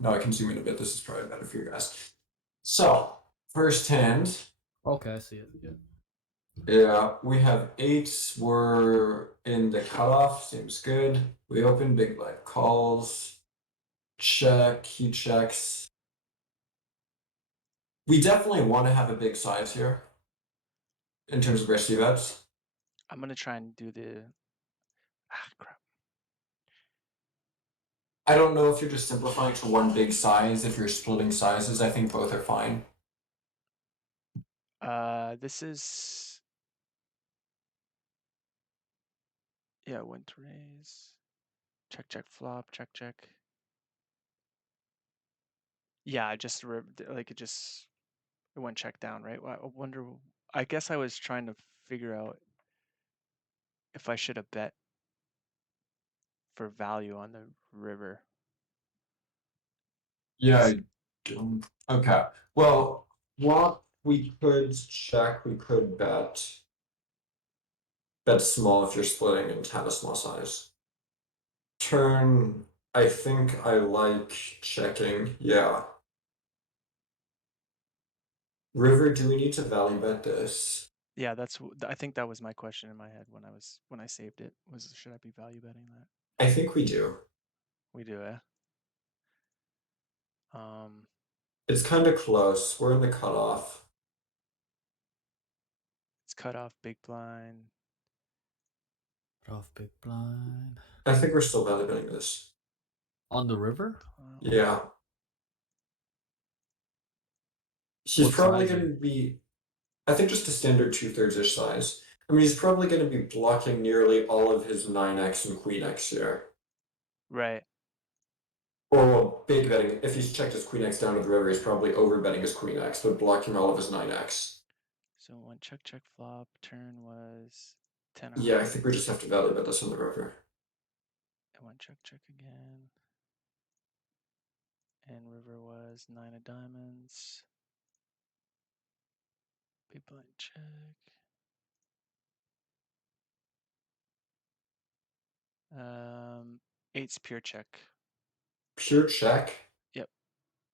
No, I can zoom in a bit. This is probably better for you guys. So, first hand, Okay, I see it. Yeah. yeah, we have eights. We're in the cutoff. Seems good. We open big blind calls. Check. He checks. We definitely want to have a big size here in terms of risky bets. I'm gonna try and do the. Ah, crap. I don't know if you're just simplifying to one big size. If you're splitting sizes, I think both are fine. This is. Yeah, went to raise. Check, check, flop, check, check. Yeah, I just like it just it went check down, right? I wonder. I guess I was trying to figure out if I should have bet for value on the river. Yeah, I don't. Okay. Well, what we could check, we could bet. Bet small if you're splitting and have a small size. Turn, I think I like checking. Yeah. River, do we need to value bet this? Yeah, I think that was my question in my head when I saved it, was should I be value betting that? I think we do. We do, eh? Um, It's kind of close. We're in the cutoff. it's cut off big blind. Cut off big blind. I think we're still value betting this. On the river? Yeah. He's What probably size going to be, I think, just a standard 2/3-ish size. I mean, he's probably going to be blocking nearly all of his 9x and queen x here. Right. Or well, big betting. If he's checked his queen x down to the river, he's probably over betting his queen x, but blocking all of his 9x. So one check, check, flop. Turn was 10 of Yeah, I hearts. think we just have to value bet this on the river. And one check, check again. And river was 9 of diamonds. Big blind check. Eight's pure check. Pure check? Yep.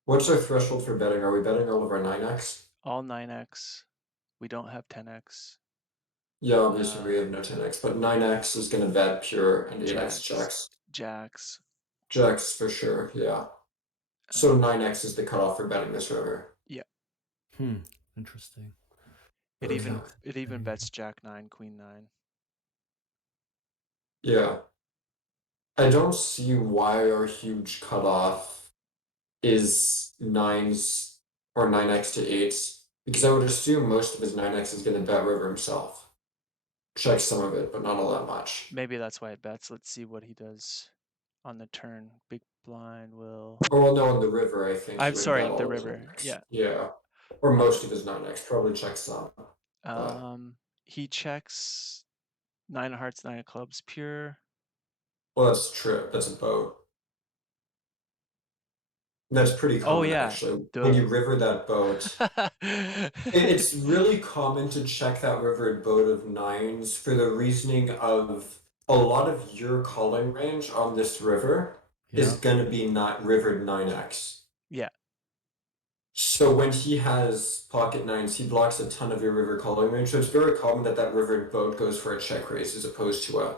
What's our threshold for betting? Are we betting all of our 9x? All 9x. We don't have 10x. Yeah, obviously we have no 10x, but 9x is going to bet pure and 8x Jacks. checks. Jacks. Jacks for sure, yeah. So 9x is the cutoff for betting this river. Yeah. Interesting. It Okay. even bets Jack 9, Queen 9. Yeah. I don't see why our huge cutoff is 9s or 9x to 8s, because I would assume most of his 9x is going to bet river himself. Check some of it, but not all that much. Maybe that's why it bets. Let's see what he does on the turn. Big blind will. Oh, well, no, on the river, I think I'm he would sorry, bet all the of his river. 9x. Yeah. Yeah. Or most of his 9x, probably check some. He checks 9 of hearts, 9 of clubs, pure. Well, that's true. That's a boat. That's pretty common, yeah. actually. Duh. When you river that boat, it's really common to check that rivered boat of 9s for the reasoning of a lot of your calling range on this river is going to be not rivered 9x. Yeah. So when he has pocket 9s, he blocks a ton of your river calling range. So it's very common that that rivered boat goes for a check raise as opposed to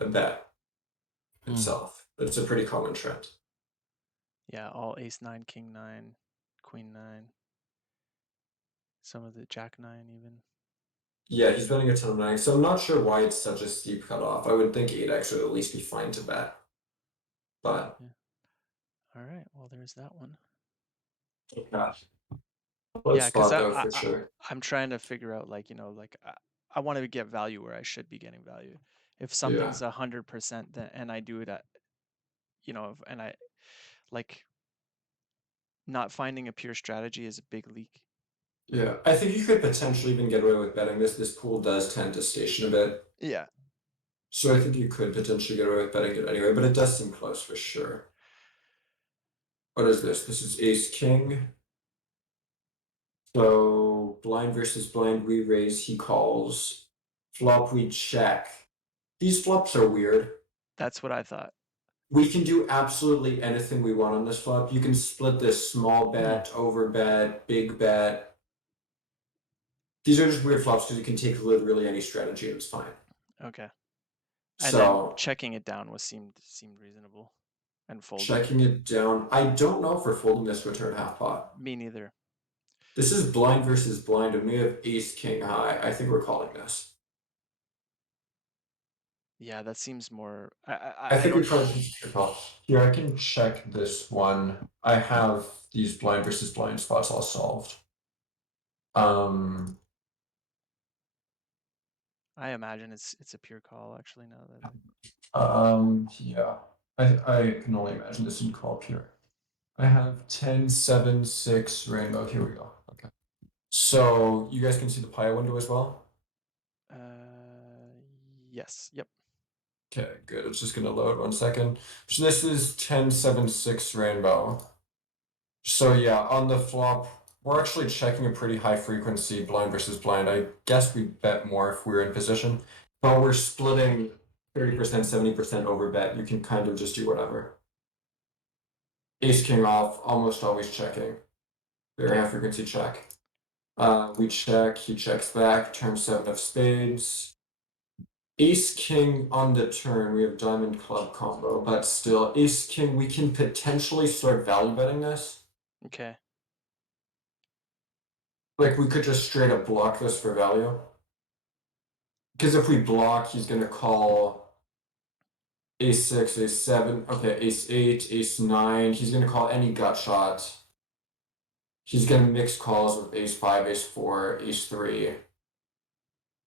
a bet itself. But it's a pretty common trend. Yeah, all ace 9, king 9, queen 9. Some of the jack 9 even. Yeah, he's betting a ton of 9x, so I'm not sure why it's such a steep cutoff. I would think 8x would at least be fine to bet. But yeah. All right, well, there's that one. yeah, Yeah, because for sure. I'm trying to figure out, like, I want to get value where I should be getting value. If something's 100%, then and I do it at, and I like not finding a pure strategy is a big leak. Yeah, I think you could potentially even get away with betting this. This pool does tend to station a bit. Yeah. So I think you could potentially get away with betting it anyway, but it does seem close for sure. What is this? This is ace king. So blind versus blind, we raise, he calls. Flop, we check. These flops are weird. That's what I thought. We can do absolutely anything we want on this flop. You can split this small bet, over bet, big bet. These are just weird flops because you can take literally any strategy and it's fine. Okay. And then So checking it down seemed reasonable, and folding. checking it down. I don't know if we're folding this to a turn half pot. Me neither. This is blind versus blind, and we have ace king high. I think we're calling this. Yeah, that seems more. I I think we don't. probably should call. Here, I can check this one. I have these blind versus blind spots all solved. Um, I imagine it's a pure call actually now that. yeah. I can only imagine this in call pure. I have 10, 7, 6 rainbow. Here we go. Okay. So you guys can see the pie window as well? Yes. Yep. Okay, good. It's just gonna load 1 second. So this is 10, 7, 6 rainbow. So yeah, on the flop, we're actually checking a pretty high frequency blind versus blind. I guess we bet more if we're in position, but we're splitting 30%, 70% over bet. You can kind of just do whatever. Ace king off, almost always checking. Very high frequency check. We check, he checks back, turn 7 of spades. Ace king on the turn, we have diamond club combo, but still, ace king, we can potentially start value betting this. Okay. Like, we could just straight up block this for value. Because if we block, he's gonna call ace 6, ace 7, okay, ace 8, ace 9. He's gonna call any gut shot. He's gonna mix calls with ace 5, ace 4, ace 3.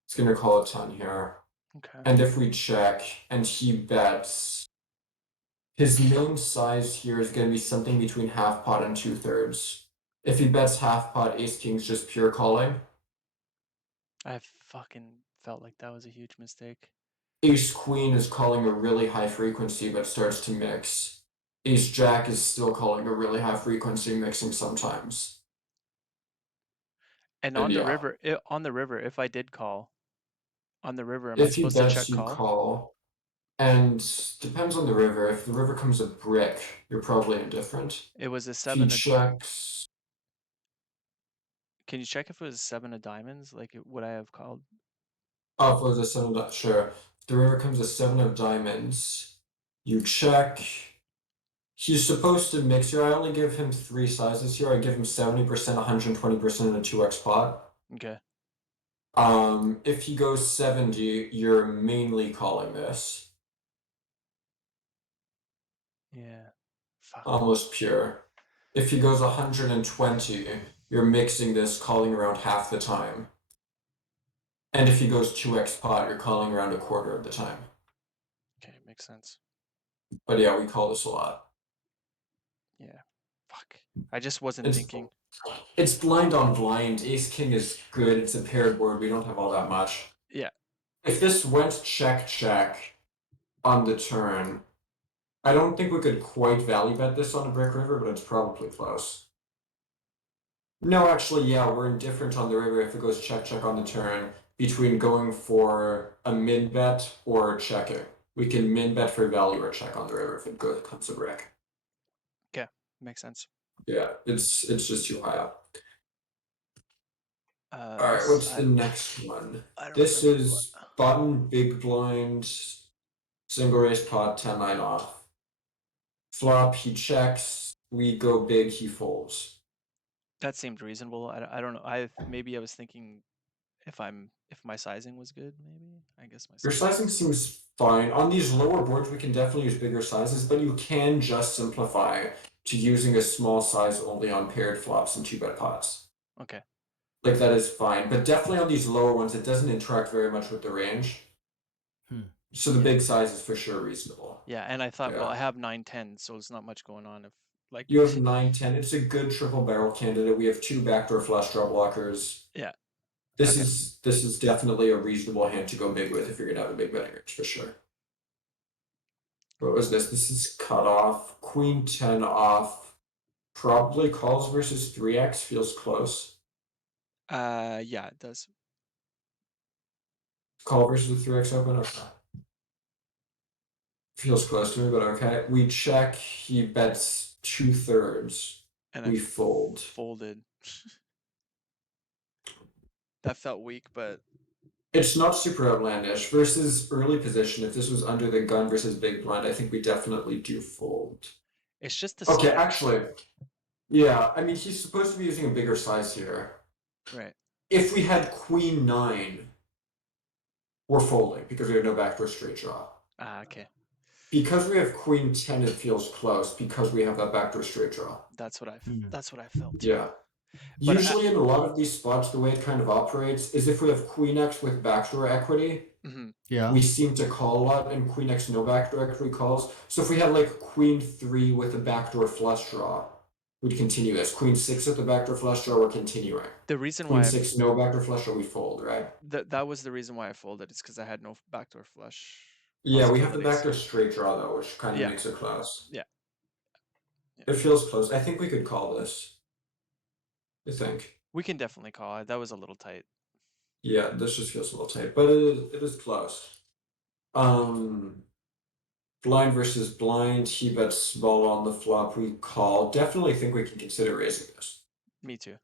He's gonna call a ton here. Okay. And if we check and he bets, his main size here is gonna be something between half pot and 2/3. If he bets half pot, ace king's just pure calling. I fucking felt like that was a huge mistake. Ace queen is calling a really high frequency but starts to mix. Ace jack is still calling a really high frequency, mixing sometimes. And And yeah, on the river, if I did call on the river, am I if he supposed to bets, check you call? call. And depends on the river. If the river comes a brick, you're probably indifferent. It was a If he 7 of. checks, Can you check if it was 7 of diamonds? Like, would I have called? oh, if it was a 7 of, sure. If the river comes a 7 of diamonds, you check. He's supposed to mix here. I only give him 3 sizes here. I give him 70%, 120%, and a 2x pot. Okay. If he goes 70, you're mainly calling this. Yeah. Fuck. Almost pure. If he goes 120, you're mixing this, calling around half the time. And if he goes 2x pot, you're calling around a quarter of the time. Okay, makes sense. But yeah, we call this a lot. Yeah. Fuck. I just wasn't It's thinking. it's blind on blind. Ace king is good. It's a paired board. We don't have all that much. Yeah. If this went check check on the turn, I don't think we could quite value bet this on a brick river, but it's probably close. No, actually, yeah, we're indifferent on the river if it goes check check on the turn between going for a min bet or checking. We can min bet for value or check on the river if it comes a brick. Okay. Makes sense. Yeah, it's just too high up. All right, This what's the next one? I don't This remember is button, big blind, single raise pot, 10-9 off. Flop, he checks, we go big, he folds. that seemed reasonable. I don't know. Maybe I was thinking if my sizing was good, maybe. I guess my Your sizing. sizing seems fine. On these lower boards, we can definitely use bigger sizes, but you can just simplify to using a small size only on paired flops and 2-bet pots. Okay. Like, that is fine, but definitely on these lower ones, it doesn't interact very much with the range. So the Yeah. big size is for sure reasonable. Yeah, and I thought, well, Yeah. I have 9-10, so there's not much going on. If like You have 9-10. It's a good triple barrel candidate. We have 2 backdoor flush draw blockers. Yeah. This Okay. is definitely a reasonable hand to go big with if you're gonna have a big betting range for sure. What was this? This is cut off. Queen 10 off. Probably calls versus 3x feels close. Yeah, it does. Call versus the 3x open. Okay. Feels close to me, but okay. We check. He bets 2/3. And We fold. folded. That felt weak, but It's not super outlandish. Versus early position, if this was under the gun versus big blind, I think we definitely do fold. it's just the Okay, size. actually, yeah. I mean, he's supposed to be using a bigger size here. Right. If we had queen 9, we're folding because we have no backdoor straight draw. Ah, okay. Because we have queen 10, it feels close because we have that backdoor straight draw. That's what I Hmm. that's what I felt too. Yeah. But Usually in a lot of these spots, the way it kind of operates is if we have queen X with backdoor equity, mhm. Yeah. we seem to call a lot, and queen X no backdoor equity calls. So if we had like queen 3 with a backdoor flush draw, we'd continue this. Queen 6 with the backdoor flush draw, we're continuing. The reason Queen why 6 no backdoor flush draw, we fold, right? that was the reason why I folded. It's because I had no backdoor flush Yeah, we have the possibilities. backdoor straight draw though, which kind of Yeah. makes it close. Yeah. It feels close. I think we could call this. I think. We can definitely call it. That was a little tight. Yeah, this just feels a little tight, but it is close. Blind versus blind, he bets small on the flop, we call. Definitely think we can consider raising this. Me too.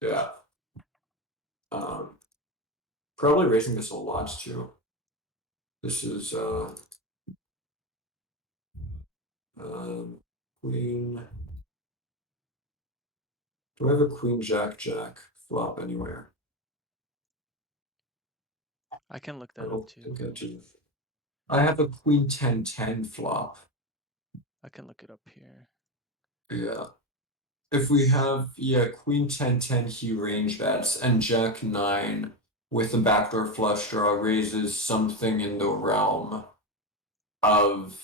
Yeah. Probably raising this a lot too. This is queen. Do I have a queen jack jack flop anywhere? I can look I that up don't too. think I do. I have a queen 10-10 flop. I can look it up here. Yeah. If we have, yeah, queen 10-10, he range bets, and jack 9 with a backdoor flush draw raises something in the realm of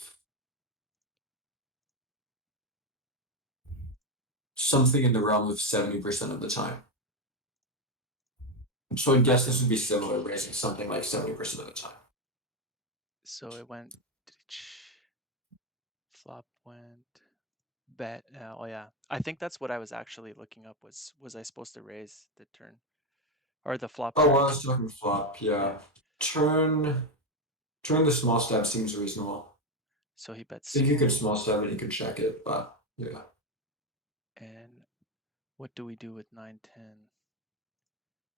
something in the realm of 70% of the time. So I guess this would be similar, raising something like 70% of the time. So it went flop went bet. Oh yeah. I think that's what I was actually looking up was I supposed to raise the turn or the flop Oh, turn? well, I was talking flop, yeah. Turn the small stab seems reasonable. So he bets I think you could small. small stab and you could check it, but yeah. And what do we do with 9-10?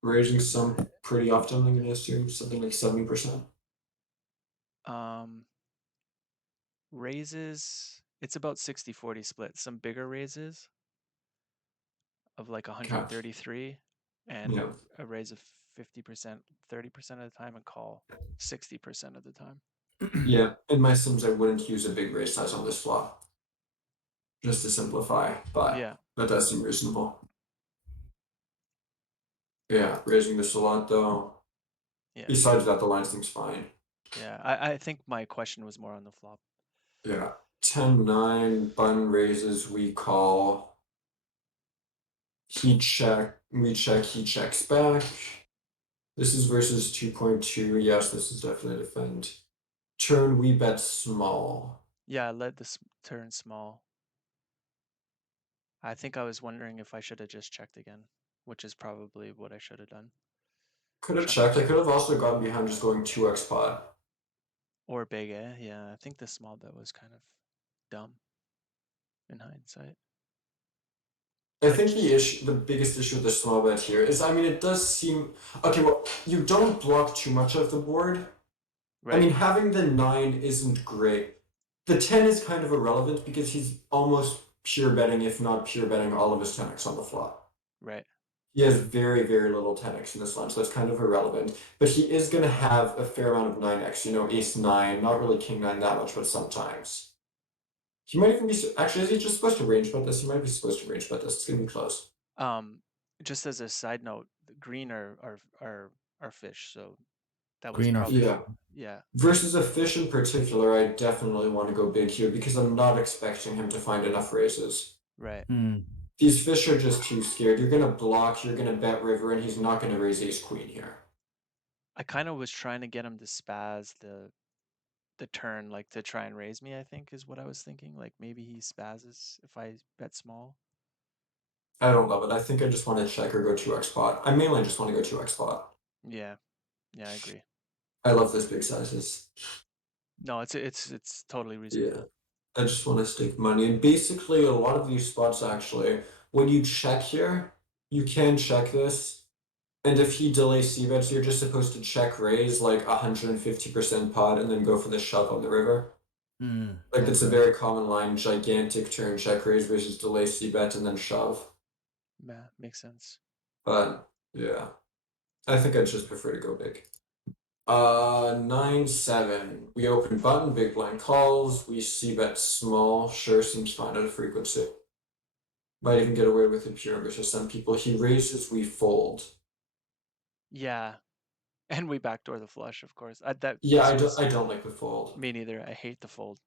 Raising some pretty often, I'm gonna assume something like 70%. Raises, it's about 60-40 split. Some bigger raises of like Okay. 133 and Yeah. a raise of 50%, 30% of the time, and call 60% of the time. Yeah, in my sims I wouldn't use a big raise size on this flop. Just to simplify, but Yeah. that does seem reasonable. Yeah, raising this a lot though. Yeah. Besides that, the line seems fine. Yeah. I think my question was more on the flop. Yeah. 10-9, button raises, we call. He check, we check, he checks back. This is versus 2.2. Yes, this is definitely a defend. Turn, we bet small. Yeah, I led this turn small. I think I was wondering if I should have just checked again, which is probably what I should have done. Could have Check. checked. I could have also gotten behind just going 2x pot. Or big A. Yeah, I think the small bet was kind of dumb in hindsight. I Like, think the biggest issue with the small bet here is, I mean, it does seem okay. Well, you don't block too much of the board. right. I mean, having the 9 isn't great. The 10 is kind of irrelevant because he's almost pure betting, if not pure betting, all of his 10x on the flop. Right. He has very, very little 10x in this line, so that's kind of irrelevant. But he is going to have a fair amount of 9x, you know, ace 9, not really king 9 that much, but sometimes. He might even be, actually, is he just supposed to range bet this? He might be supposed to range bet this. It's going to be close. Just as a side note, the green are fish, so that was Green are probably Yeah. yeah. Versus a fish in particular, I definitely want to go big here because I'm not expecting him to find enough raises. Right. These fish are just too scared. You're going to block, you're going to bet river, and he's not going to raise ace queen here. I kind of was trying to get him to spaz the turn, like to try and raise me, I think is what I was thinking. Like maybe he spazzes if I bet small. I don't love it. I think I just want to check or go 2x pot. I mainly just want to go 2x pot. Yeah. Yeah, I agree. I love those big sizes. No, it's totally Yeah. reasonable. I just want to stake money. And basically, a lot of these spots actually, when you check here, you can check this. And if he delays c-bets, you're just supposed to check raise like 150% pot and then go for the shove on the river. Like it's a Okay. very common line, gigantic turn check raise versus delay c-bet and then shove. Yeah, makes sense. But yeah, I think I'd just prefer to go big. 9-7. We open button, big blind calls. We c-bet small. Sure, seems fine at a frequency. Might even get away with it pure versus some people. He raises, we fold. Yeah, and we backdoor the flush, of course. Yeah, This I don't like the fold. me neither. I hate the fold.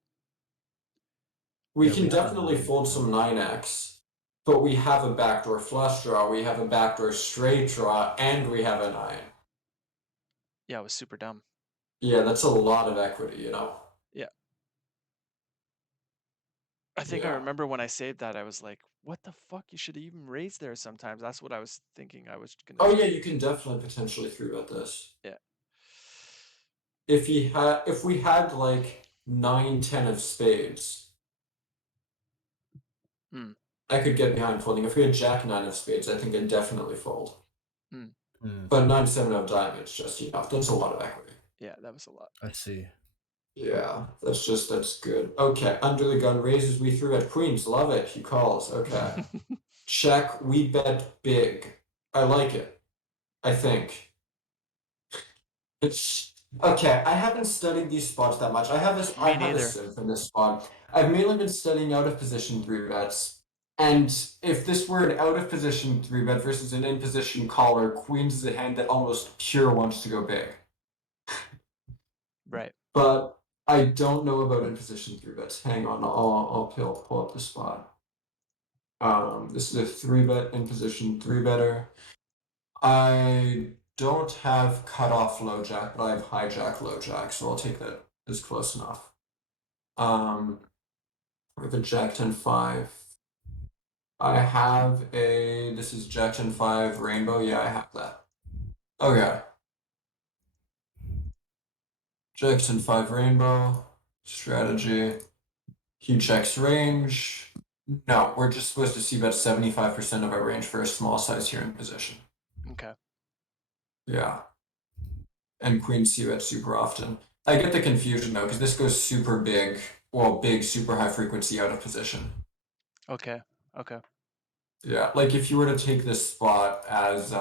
We Yeah, can we have a definitely 9. fold some 9x, but we have a backdoor flush draw, we have a backdoor straight draw, and we have a 9. Yeah, it was super dumb. Yeah, that's a lot of equity, you know? Yeah. I think I Yeah. remember when I saved that, I was like, what the fuck? You should even raise there sometimes. That's what I was thinking I was gonna Oh do. yeah, you can definitely potentially 3-bet this. Yeah. If we had like 9-10 of spades, Hmm. I could get behind folding. If we had Jack-9 of spades, I think I'd definitely fold. Hmm. But 9-7 of diamonds, just enough. That's a lot of equity. Yeah, that was a lot. I see. Yeah, that's good. Okay, under the gun raises, we threw at queens. Love it. He calls. Okay. Check, we bet big. I like it. I think. It's okay. I haven't studied these spots that much. I have Me a neither. sieve in this spot. I've mainly been studying out of position 3-bets. And if this were an out of position 3-bet versus an in position caller, queens is a hand that almost pure wants to go big. Right. But I don't know about in position 3-bets. Hang on, I'll pull up the spot. This is a 3-bet in position 3-better. I don't have cutoff low jack, but I have hijack low jack, so I'll take that as close enough. We have a jack 10-5. I have this is jack 10-5 rainbow. Yeah, I have that. Okay. Jack 10-5 rainbow. Strategy. He checks range. No, we're just supposed to see about 75% of our range for a small size here in position. Okay. Yeah. And queen c-bet super often. I get the confusion though, because this goes super big, well, big, super high frequency out of position. Okay. Okay. Yeah, like if you were to take this spot as,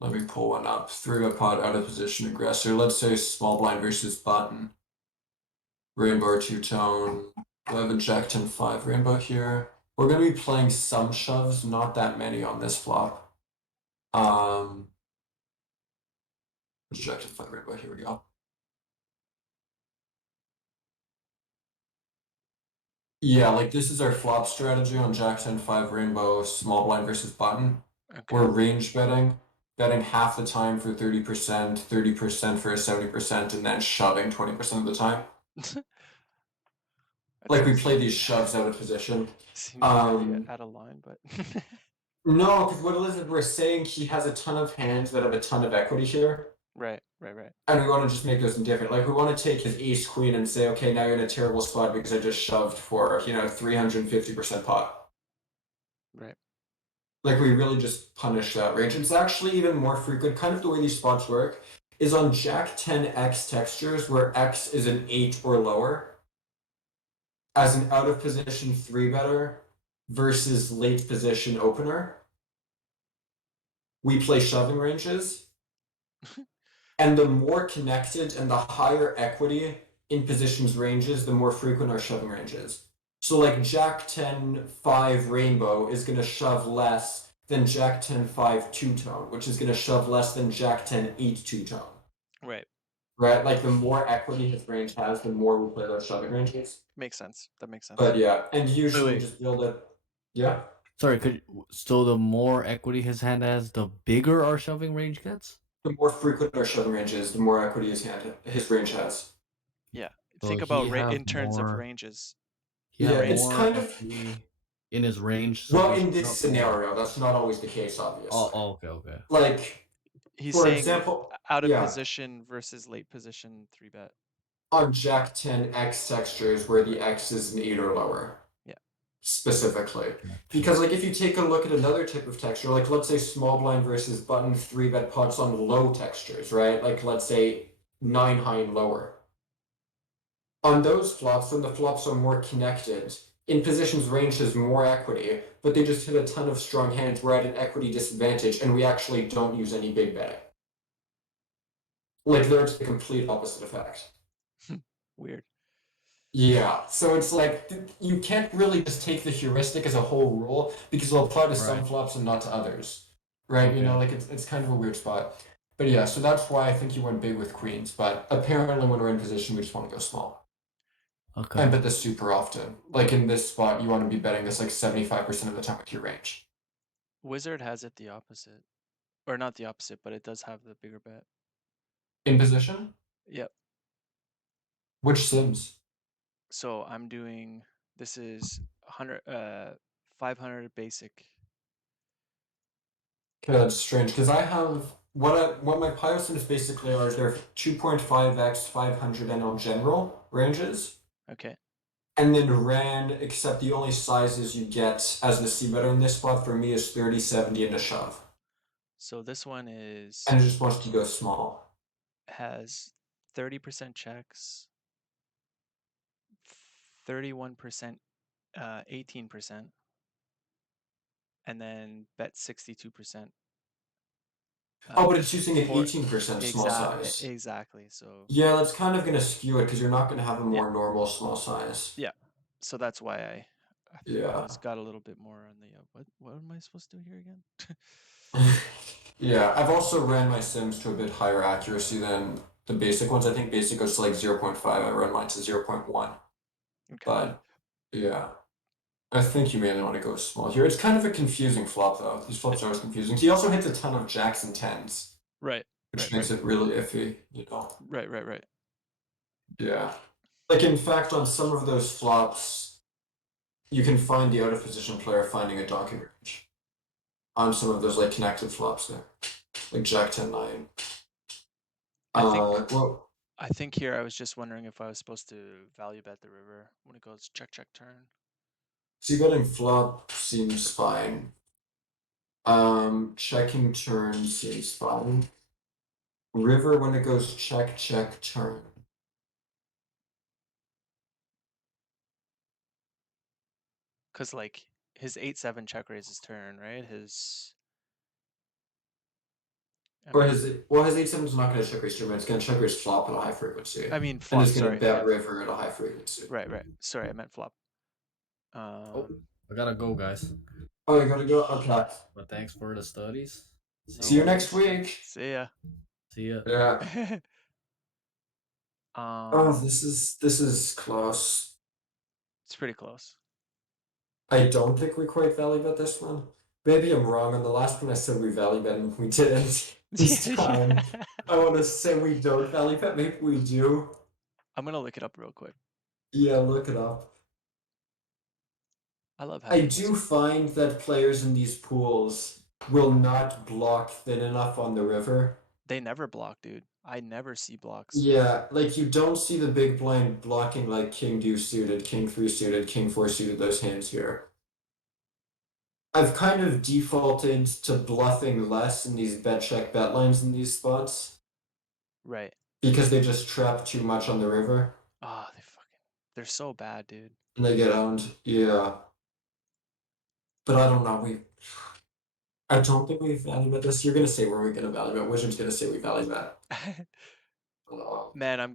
let me pull one up, 3-bet pot out of position aggressor, let's say small blind versus button, rainbow or two-tone, I have a jack 10-5 rainbow here. We're going to be playing some shoves, not that many on this flop. Jack 10-5 rainbow, here we go. Yeah, like this is our flop strategy on Jack 10-5 rainbow, small blind versus button. Okay. We're range betting half the time for 30%, 30% for a 70%, and then shoving 20% of the time. Like we play these shoves out of position. Seems really out of line, but No, because what it is we're saying he has a ton of hands that have a ton of equity here. right. And we want to just make those indifferent. Like we want to take his ace queen and say, okay, now you're in a terrible spot because I just shoved for 350% pot. Right. Like we really just punish that range. It's actually even more frequent. Kind of the way these spots work is on Jack 10x textures where x is an 8 or lower. As an out of position 3-better versus late position opener, we play shoving ranges. And the more connected and the higher equity in positions ranges, the more frequent our shoving range is. So like Jack 10-5 rainbow is going to shove less than Jack 10-5 two-tone, which is going to shove less than Jack 10-8 two-tone. Right. Right? Like the more equity his range has, the more we play those shoving ranges. Makes sense. That makes sense. But yeah, and usually wait. just build it. Yeah. Sorry, so the more equity his hand has, the bigger our shoving range gets? The more frequent our shoving range is, the more equity his range has. Yeah. So Think about he has in terms of more- ranges. He Yeah, has it's more kind of- equity in his range. So Well, we in should this shove more. scenario, that's not always the case, obviously. Oh, okay. Like, He's For saying example, out of yeah, position versus late position 3-bet. on Jack 10 X textures where the X is an 8 or lower. Yeah. Specifically. Because like if you take a look at another type of texture, like let's say small blind versus button 3-bet pots on low textures, right? Like let's say 9 high and lower. On those flops, when the flops are more connected, in positions range has more equity, but they just hit a ton of strong hands. We're at an equity disadvantage, and we actually don't use any big betting. Like there's the complete opposite effect. Weird. Yeah, so it's like you can't really just take the heuristic as a whole rule because it'll apply to some Right. flops and not to others, right? You Okay. know, like it's kind of a weird spot. But yeah, so that's why I think you went big with queens. But apparently, when we're in position, we just want to go small. Okay. And bet this super often. Like in this spot, you want to be betting this like 75% of the time with your range. Wizard has it the opposite. Or not the opposite, but it does have the bigger bet. In position? Yep. Which sims? So I'm doing, this is 500 basic. Okay, that's strange because I have what my Pio sims basically are is they're 2.5x 500 NL general ranges. Okay. And then ran, except the only sizes you get as the C better in this spot for me is 30, 70, and a shove. So this one is And it just wants to go small. has 30% checks, 31%, 18%, and then bet 62%. Oh, but it's using an For 18% small size. exactly. So Yeah, that's kind of gonna skew it because you're not gonna have a yeah, more normal small size. yeah. So that's why I Yeah. was got a little bit more on the what am I supposed to do here again? Yeah, I've also ran my sims to a bit higher accuracy than the basic ones. I think basic goes to like 0.5. I run mine to 0.1. Okay. But yeah. I think you mainly want to go small here. It's kind of a confusing flop though. These flops are always confusing. He also hits a ton of jacks and tens. Right. Which Right. makes it really iffy, you know. Right. Right. Right. Yeah. Like in fact, on some of those flops, you can find the out of position player finding a donkey range. On some of those like connected flops there. Like Jack 10-9. I think Well, I think here I was just wondering if I was supposed to value bet the river when it goes check check turn. see betting flop seems fine. Checking turn seems fine. River when it goes check check turn. Cause like his 8-7 check raises turn, right? I Or mean his 8-7 is not going to check raise turn, but it's going to check raise flop at a high frequency. And flop, it's going to sorry. bet Yeah. river at a high frequency. Right, right. Sorry, I meant flop. Oh, I gotta go, guys. Oh, you gotta go? Okay. But thanks for the studies. No See you next worries. week. See ya. See ya. Yeah. Oh, this is close. It's pretty close. I don't think we quite value bet this one. Maybe I'm wrong. On the last one I said we value bet and we didn't. This time I want to say we don't value bet. Maybe we do. I'm gonna look it up real quick. Yeah, look it up. I love I having this. do find that players in these pools will not block thin enough on the river. They never block, dude. I never see blocks. Yeah, like you don't see the big blind blocking like king deuce suited, king 3 suited, king 4 suited, those hands here. I've kind of defaulted to bluffing less in these bet check bet lines in these spots Right. because they just trap too much on the river Ah, they're so bad, dude. and they get owned. Yeah. But I don't know. I don't think we value bet this. You're gonna say where we're gonna value bet. Wizard's gonna say we value bet. Man, I'm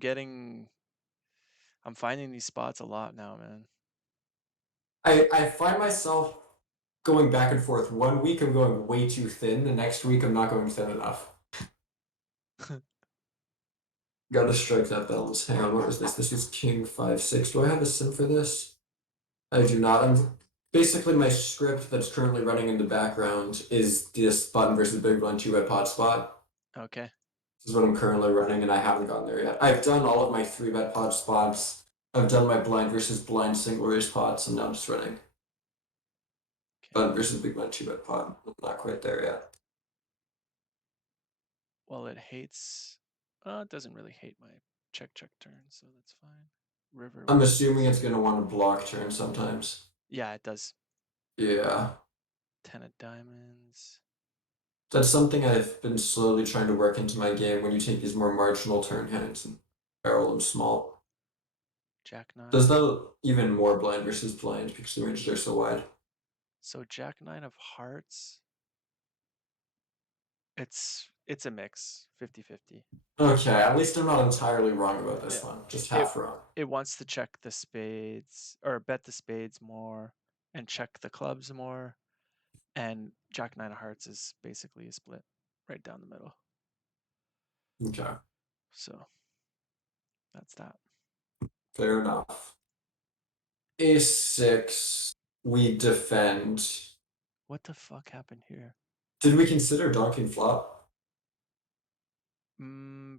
finding these spots a lot now, man. I find myself going back and forth. One week I'm going way too thin. The next week I'm not going thin enough. Gotta strike that balance. Hang on, where is this? This is king 5-6. Do I have a sim for this? I do not. I'm basically my script that's currently running in the background is this button versus big blind 2-bet pot spot. Okay. This is what I'm currently running, and I haven't gotten there yet. I've done all of my 3-bet pot spots. I've done my blind versus blind single raise pots, and now I'm just running button versus big blind 2-bet pot. I'm not quite there yet. Well, it hates. It doesn't really hate my check turn, so that's fine. River. I'm What assuming is? it's gonna want to block turn sometimes. Yeah, it does. Yeah. 10 of diamonds. That's something I've been slowly trying to work into my game when you take these more marginal turn hands and barrel them small. Jack Does 9. that even more blind versus blind because the ranges are so wide? So Jack 9 of hearts. It's a mix, 50-50. Okay, at least I'm not entirely wrong about this Yeah. one. Just It half wrong. it wants to check the spades or bet the spades more and check the clubs more. And Jack 9 of hearts is basically a split right down the middle. Okay, So that's that. fair enough. A6, we defend. What the fuck happened here? Did we consider donking flop?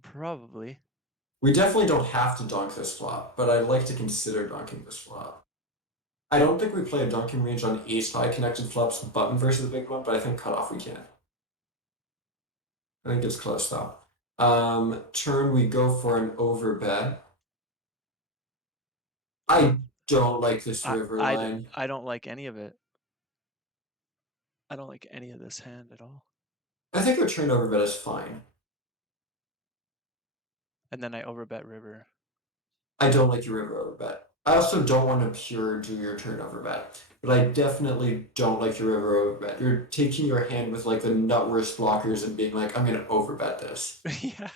Probably. We definitely don't have to donk this flop, but I'd like to consider donking this flop. I don't think we play a donking range on ace high connected flops button versus a big one, but I think cutoff we can. I think it's close though. Turn we go for an overbet. I don't like this river line. I don't like any of it. I don't like any of this hand at all. I think our turn overbet is fine. And then I overbet river. I don't like your river overbet. I also don't want to pure do your turn overbet, but I definitely don't like your river overbet. You're taking your hand with like the nut worst blockers and being like, I'm gonna overbet this. Yeah.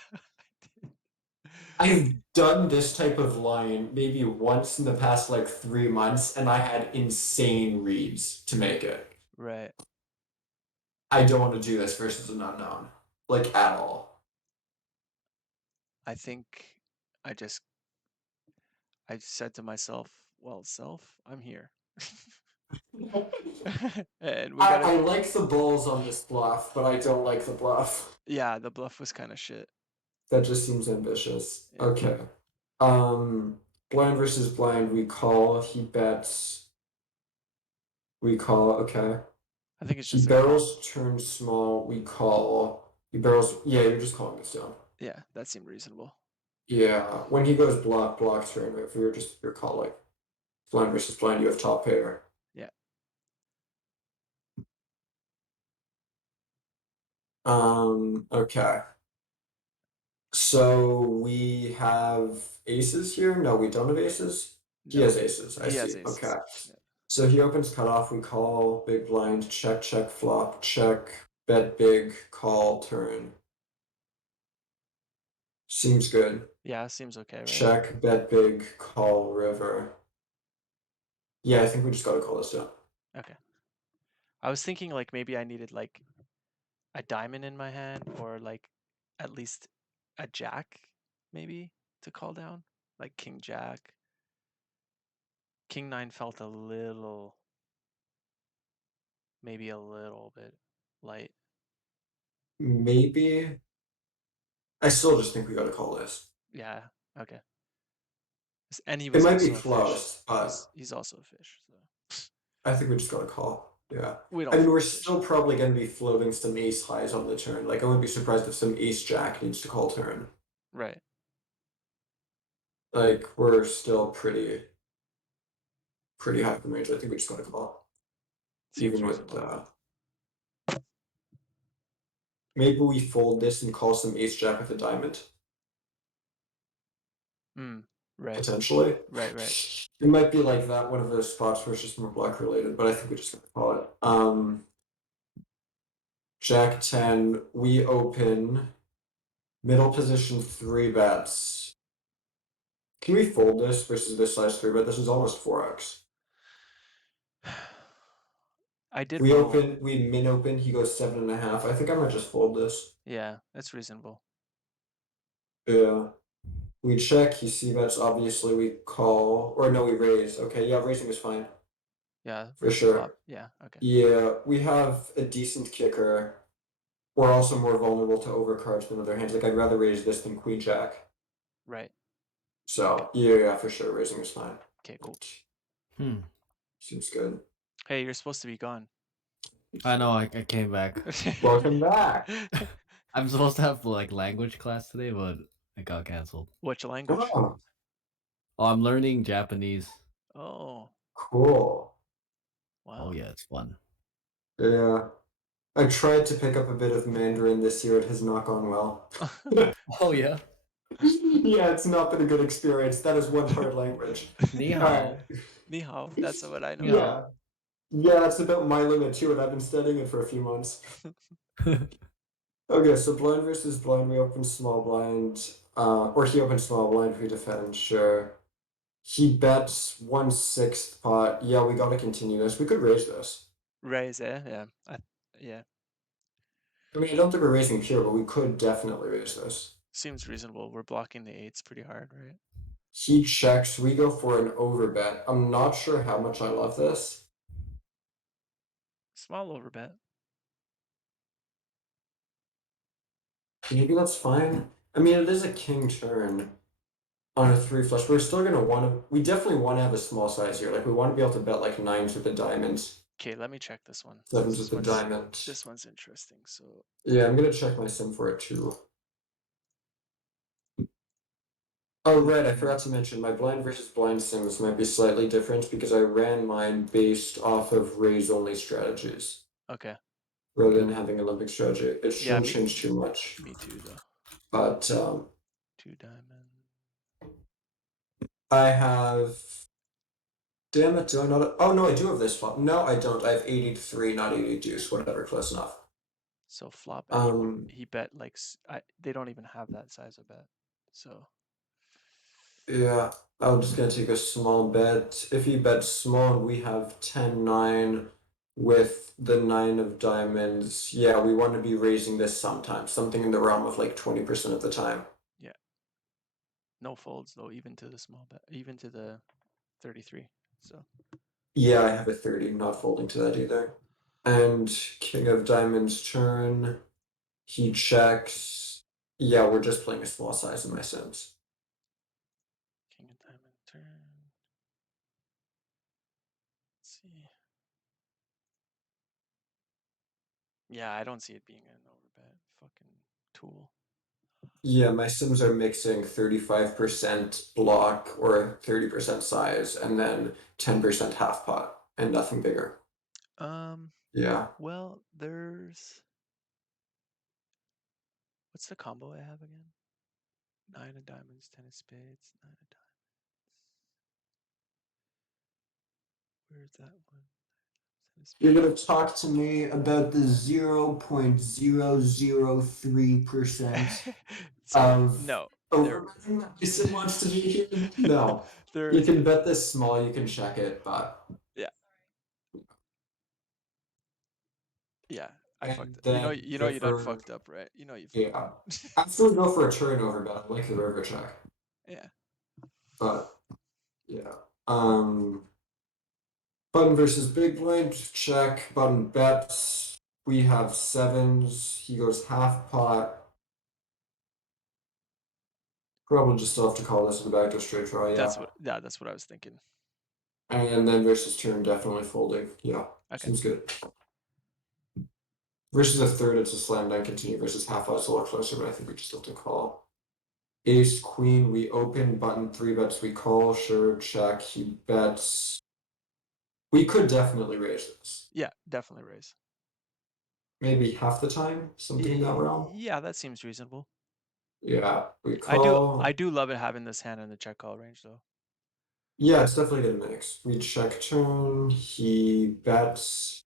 I've done this type of line maybe once in the past like 3 months, and I had insane reads to make it. Right. I don't want to do this versus an unknown, like at all. I think I just I said to myself, well, self, I'm here. And we gotta I like the balls on this bluff, but I don't like the bluff. yeah, the bluff was kind of shit. That just seems ambitious. Yeah. Okay. Blind versus blind, we call, he bets. We call, okay. I think it's He just a call. barrels turn small, we call. He barrels, yeah, you're just calling this down. Yeah, that seemed reasonable. Yeah, when he goes block turn, if you're calling. Blind versus blind, you have top pair. Yeah. Okay. So we have aces here? No, we don't have aces. He No, has aces. I he has see. aces. Okay. Yeah. So he opens cutoff. We call big blind. Check, check, flop, check. Bet big. Call turn. Seems good. Yeah, seems okay, right? Check. Bet big. Call river. Yeah, I think we just gotta call this down. Okay. I was thinking like maybe I needed like a diamond in my hand or like at least a jack maybe to call down, like king jack. King 9 felt a little, maybe a little bit light. Maybe. I still just think we gotta call this. Yeah, okay. And he It was might be also a fish. close, but He's also a fish. So I think we just gotta call. Yeah. we don't I mean, fold we're fish. still probably going to be floating some ace highs on the turn. Like, I wouldn't be surprised if some ace jack needs to call turn. Right. Like, we're still pretty high up in range. I think we just got to call. Seems Even with reasonable. maybe we fold this and call some ace jack with a diamond. Right. Potentially. Right. It might be like that, one of those spots where it's just more block related, but I think we just got to call it. Jack 10, we open middle position 3 bets. Can we fold this versus this size 3-bet? This is almost 4x. I did We fold. open, we min open, he goes 7.5. I think I might just fold this. Yeah, that's reasonable. Yeah. We check, he c-bets, obviously we call, or no, we raise. Okay, yeah, raising is fine. Yeah, For versus sure. flop. Yeah, okay. Yeah, we have a decent kicker. We're also more vulnerable to overcards than other hands. Like, I'd rather raise this than queen jack. Right. So, yeah, for sure, raising is fine. Okay, cool. Seems good. Hey, you're supposed to be gone. I know. I came back. Welcome back. I'm supposed to have like language class today, but it got canceled. Which language? Oh, Oh, I'm learning Japanese. Oh, cool. Oh wow. yeah, it's fun. Yeah. I tried to pick up a bit of Mandarin this year. It has not gone well. Oh yeah. Yeah, it's not been a good experience. That is one hard language. Ni All right. hao. Ni hao. That's what I know. Ni hao. Yeah. Yeah, that's about my limit too, and I've been studying it for a few months. Okay, so blind versus blind, we open small blind. Or he opens small blind, we defend, sure. He bets 1/6 pot. Yeah, we gotta continue this. We could raise this. Raise, eh? Yeah. Yeah. I mean, I don't think we're raising pure, but we could definitely raise this. Seems reasonable. We're blocking the eights pretty hard, right? He checks, we go for an overbet. I'm not sure how much I love this. Small overbet. Maybe that's fine. I mean, it is a king turn on a 3 flush. We're still gonna want to. We definitely want to have a small size here. Like we want to be able to bet like nines with the diamonds, Okay, let me check this one. sevens with the diamond. This one's interesting. So Yeah, I'm gonna check my sim for it too. Oh, right, I forgot to mention my blind versus blind sims might be slightly different because I ran mine based off of raise only strategies okay. rather than having a limbic strategy. It Yeah, shouldn't change too much, me too though. but 2 diamond. I have. Damn it, do I not? Oh no, I do have this flop. No, I don't. I have 83, not 80 deuce. Whatever, close enough. So flop and Um, he bet like they don't even have that size of bet. So yeah, I'm just gonna take a small bet. If he bets small, we have 10-9 with the 9 of diamonds. Yeah, we want to be raising this sometimes, something in the realm of like 20% of the time. yeah. No folds though, even to the small bet, even to the 33. So Yeah, I have a 30, not folding to that either. And King of Diamonds turn. He checks. Yeah, we're just playing a small size in my sims. king of diamond turn. Let's see. Yeah, I don't see it being an overbet. Fucking tool. Yeah, my sims are mixing 35% block or 30% size and then 10% half pot and nothing bigger. Yeah. Well, what's the combo I have again? 9 of diamonds, 10 of spades, 9 of diamonds. Where's that one? 10 of You're spades. gonna talk to me about the 0.003% So of no, overbetting that my sim wants to do here? No. there You isn't. can bet this small, you can check it, but Yeah, yeah. I and fucked up. then You done river, fucked up, right? You know you fucked yeah. up. I still go for a turnover bet. I like the river check. Yeah. But yeah. Button versus big blind, check. Button bets. We have sevens. He goes half pot. Probably just still have to call this with a backdoor straight draw, yeah. That's what I was thinking. And then versus turn, definitely folding. Yeah, Okay. seems good. Versus a third, it's a slam dunk continue. Versus half pot, it's a lot closer, but I think we just have to call. Ace, queen, we open. Button 3 bets, we call. Sure, check. He bets. We could definitely raise this. Yeah, definitely raise. Maybe half the time, something in that realm. Yeah, that seems reasonable. Yeah, we I call. do love it having this hand in the check call range though. Yeah, it's definitely gonna mix. We check turn. He bets.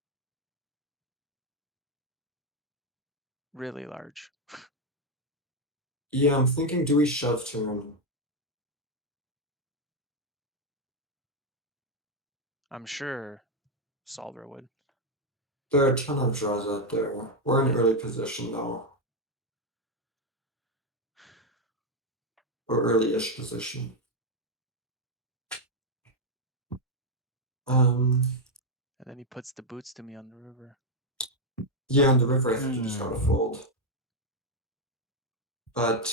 Really large. Yeah, I'm thinking, do we shove turn? I'm sure solver would. There are a ton of draws out there. We're in early position though, or early-ish position. And then he puts the boots to me on the river. Yeah, on the river I think you just gotta fold. But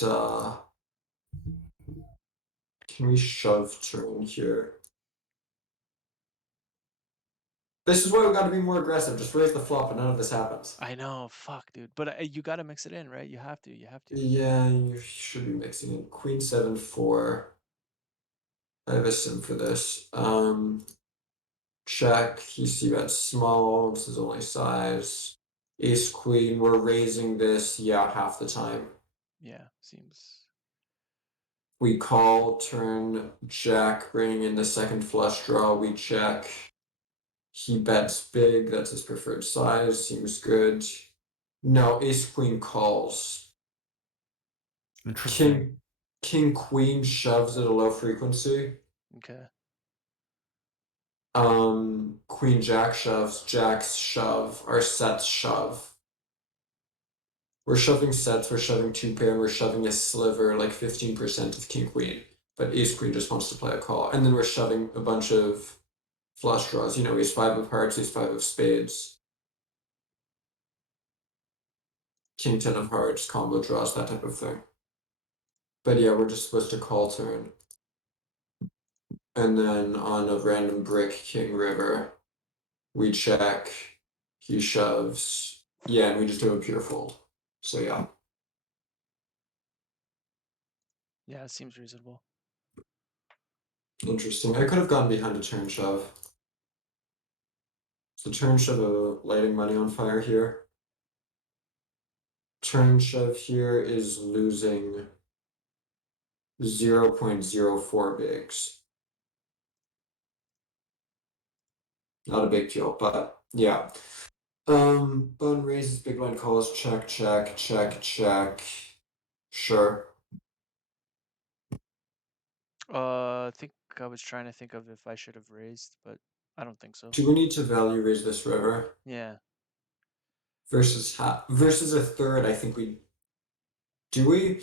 can we shove turn here? This is why we gotta be more aggressive. Just raise the flop and none of this happens. I know, fuck, dude. But you gotta mix it in, right? You have to. You have to. Yeah, you should be mixing it. Queen 7-4. I have a sim for this. Check. You see that's small. This is only size. Ace queen. We're raising this. Yeah, half the time. Yeah, seems. We call. Turn. Jack. Bringing in the second flush draw. We check. He bets big. That's his preferred size. Seems good. No, ace queen calls. Interesting. King queen shoves at a low frequency. Okay. Queen jack shoves, jacks shove, our sets shove. We're shoving sets, we're shoving two pair, and we're shoving a sliver, like 15% of king queen. But ace queen just wants to play a call. And then we're shoving a bunch of flush draws, you know, ace five of hearts, ace five of spades, king 10 of hearts, combo draws, that type of thing. But yeah, we're just supposed to call turn. And then on a random brick, king river, we check, he shoves, yeah, and we just do a pure fold. So yeah. Yeah, it seems reasonable. Interesting. I could have gone behind a turn shove. So turn shove lighting money on fire here. Turn shove here is losing 0.04 bigs. Not a big deal, but yeah. Button raises, big blind calls, check, check, check, check. Sure. I think I was trying to think of if I should have raised, but I don't think so. Do we need to value raise this river? Yeah. Versus versus a third, I think we do we?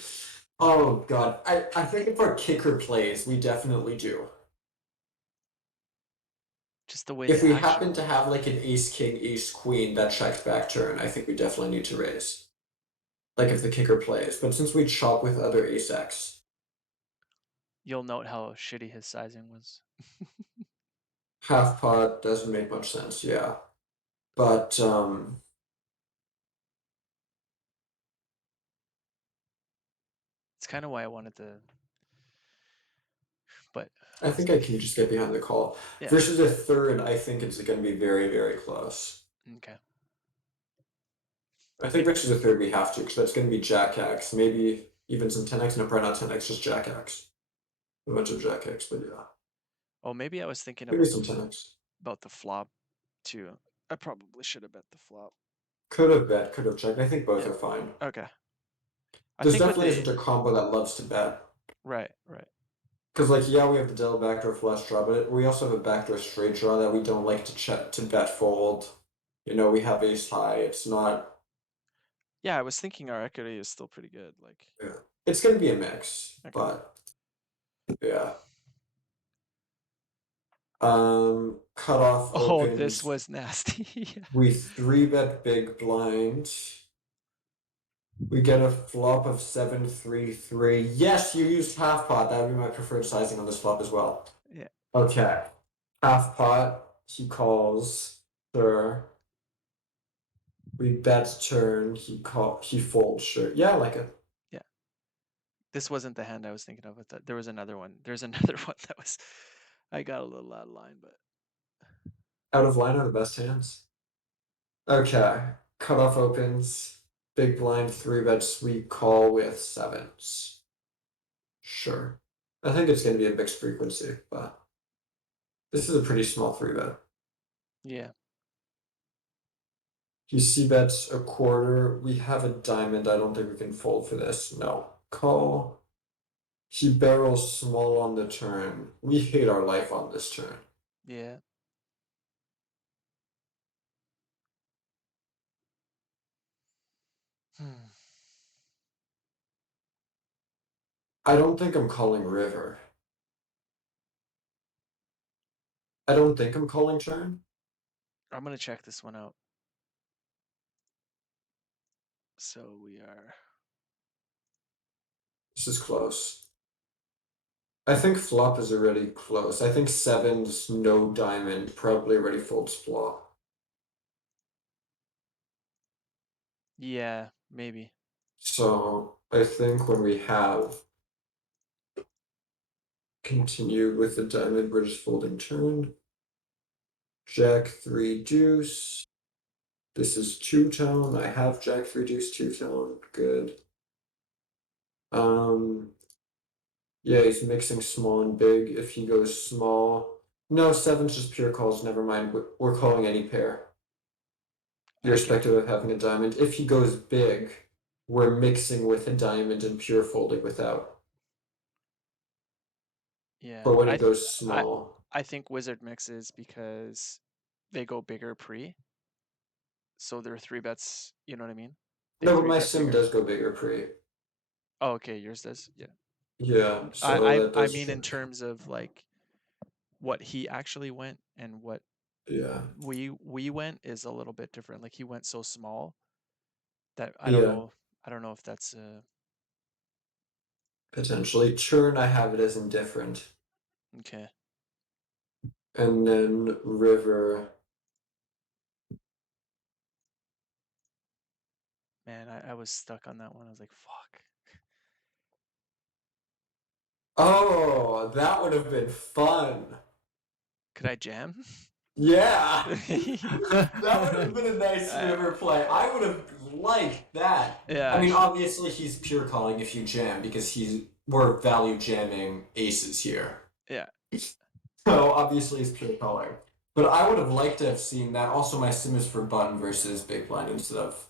Oh god. I think if our kicker plays, we definitely do. Just the way If the we action happen to went. have like an ace king, ace queen that checks back turn, I think we definitely need to raise. Like if the kicker plays. But since we chop with other ace X, You'll note how shitty his sizing was. half pot doesn't make much sense, yeah. But It's kind of why I wanted to, but I think I can just get behind the call. yeah. Versus a third, I think it's gonna be very, very close. Okay. I think versus a third we have to, because that's gonna be Jack X, maybe even some 10x, no, probably not 10x, just Jack X. A bunch of Jack X, but yeah. Oh, maybe I was thinking Maybe about some 10x. the flop too. I probably should have bet the flop. Could have bet, could have checked. I think both Yeah. are fine. Okay. I This think with definitely the isn't a combo that loves to bet. right, right. Because like yeah, we have the double backdoor flush draw, but we also have a backdoor straight draw that we don't like to check to bet fold. You know, we have ace high. It's not. Yeah, I was thinking our equity is still pretty good. Like, Yeah. It's gonna be a mix, okay. but yeah. Cutoff Oh, this opens. was nasty. We three bet big blind. We get a flop of 7-3-3. Yes, you used half pot. That would be my preferred sizing on this flop as well. Yeah. Okay. Half pot. He calls. Sure. We bet turn. He folds. Sure. Yeah, I like it. Yeah. This wasn't the hand I was thinking of. But there was another one. There's another one that was. I got a little out of line, but Out of line are the best hands. Okay. Cutoff opens. Big blind three bets. We call with sevens. Sure. I think it's gonna be a mixed frequency, but this is a pretty small three bet. yeah. He c bets a quarter. We have a diamond. I don't think we can fold for this. No. Call. He barrels small on the turn. We hate our life on this turn. Yeah. Hmm. I don't think I'm calling river. I don't think I'm calling turn. I'm gonna check this one out. So we are. This is close. I think flop is already close. I think sevens, no diamond, probably already folds flop. Yeah, maybe. So I think when we have continued with the diamond, we're just folding turn. Jack 3 deuce. This is two-tone. I have Jack 3 deuce two-tone. Good. Yeah, he's mixing small and big. If he goes small, no, seven's just pure calls. Never mind. We're calling any pair, Okay. irrespective of having a diamond. If he goes big, we're mixing with a diamond and pure folding without. Yeah. But when he goes I small, I think wizard mixes because they go bigger pre, so they're three bets. You know what I mean? They no, but three my bet sim bigger. does go bigger pre. Oh, okay, yours does. Yeah. Yeah, so I that I does mean in check. terms of like what he actually went and what Yeah, we went is a little bit different. Like he went so small that yeah, I don't know if that's potentially. Turn, I have it as indifferent. okay. And then river. Man, I was stuck on that one. I was like, fuck. Oh, that would have been fun. Could I jam? Yeah. I, That would have been a nice river play. I would have liked that. I yeah, mean, obviously he's pure calling if you jam because we're value jamming aces here. yeah. So obviously he's pure calling. But I would have liked to have seen that. Also, my sim is for button versus big blind instead of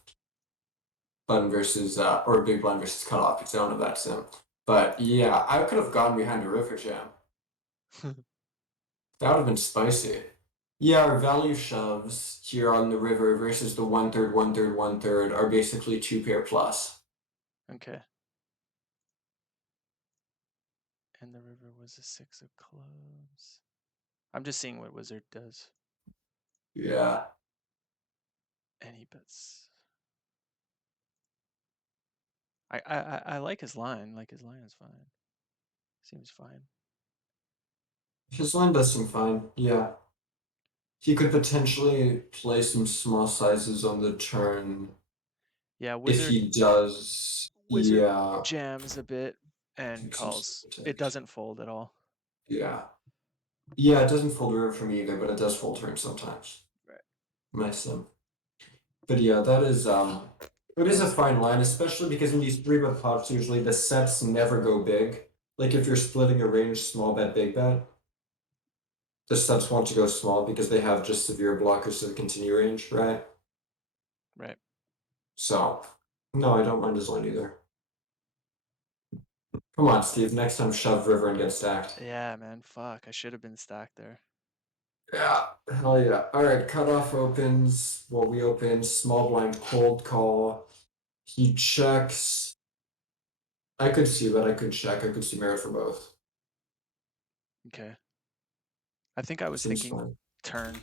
button versus or big blind versus cutoff because I don't have that sim. But yeah, I could have gone behind a river jam. That would have been spicy. Yeah, our value shoves here on the river versus the one third, one third, one third are basically two pair plus. Okay. And the river was a six of clubs. I'm just seeing what wizard does. Yeah. And he bets. I like his line. Like his line is fine. Seems fine. His line does seem fine. Yeah. He could potentially play some small sizes on the turn Yeah, if wizard he does. wizard Yeah. jams a bit and Take some calls. It protect. doesn't fold at all. Yeah. Yeah, it doesn't fold river for me either, but it does fold turn sometimes. Right. My sim. But yeah, that is it is a fine line, especially because in these three bet pots usually the sets never go big. Like if you're splitting a range small bet, big bet, the sets want to go small because they have just severe blockers to the continue range, right? Right. So no, I don't mind his line either. Come on, Steve, next time shove river and get stacked. Yeah, man. Fuck. I should have been stacked there. Yeah, hell yeah. Alright, cutoff opens. Well, we open small blind cold call. He checks. I could see that. I could check. I could see merit for both. Okay. I think I was Seems thinking fine. turn.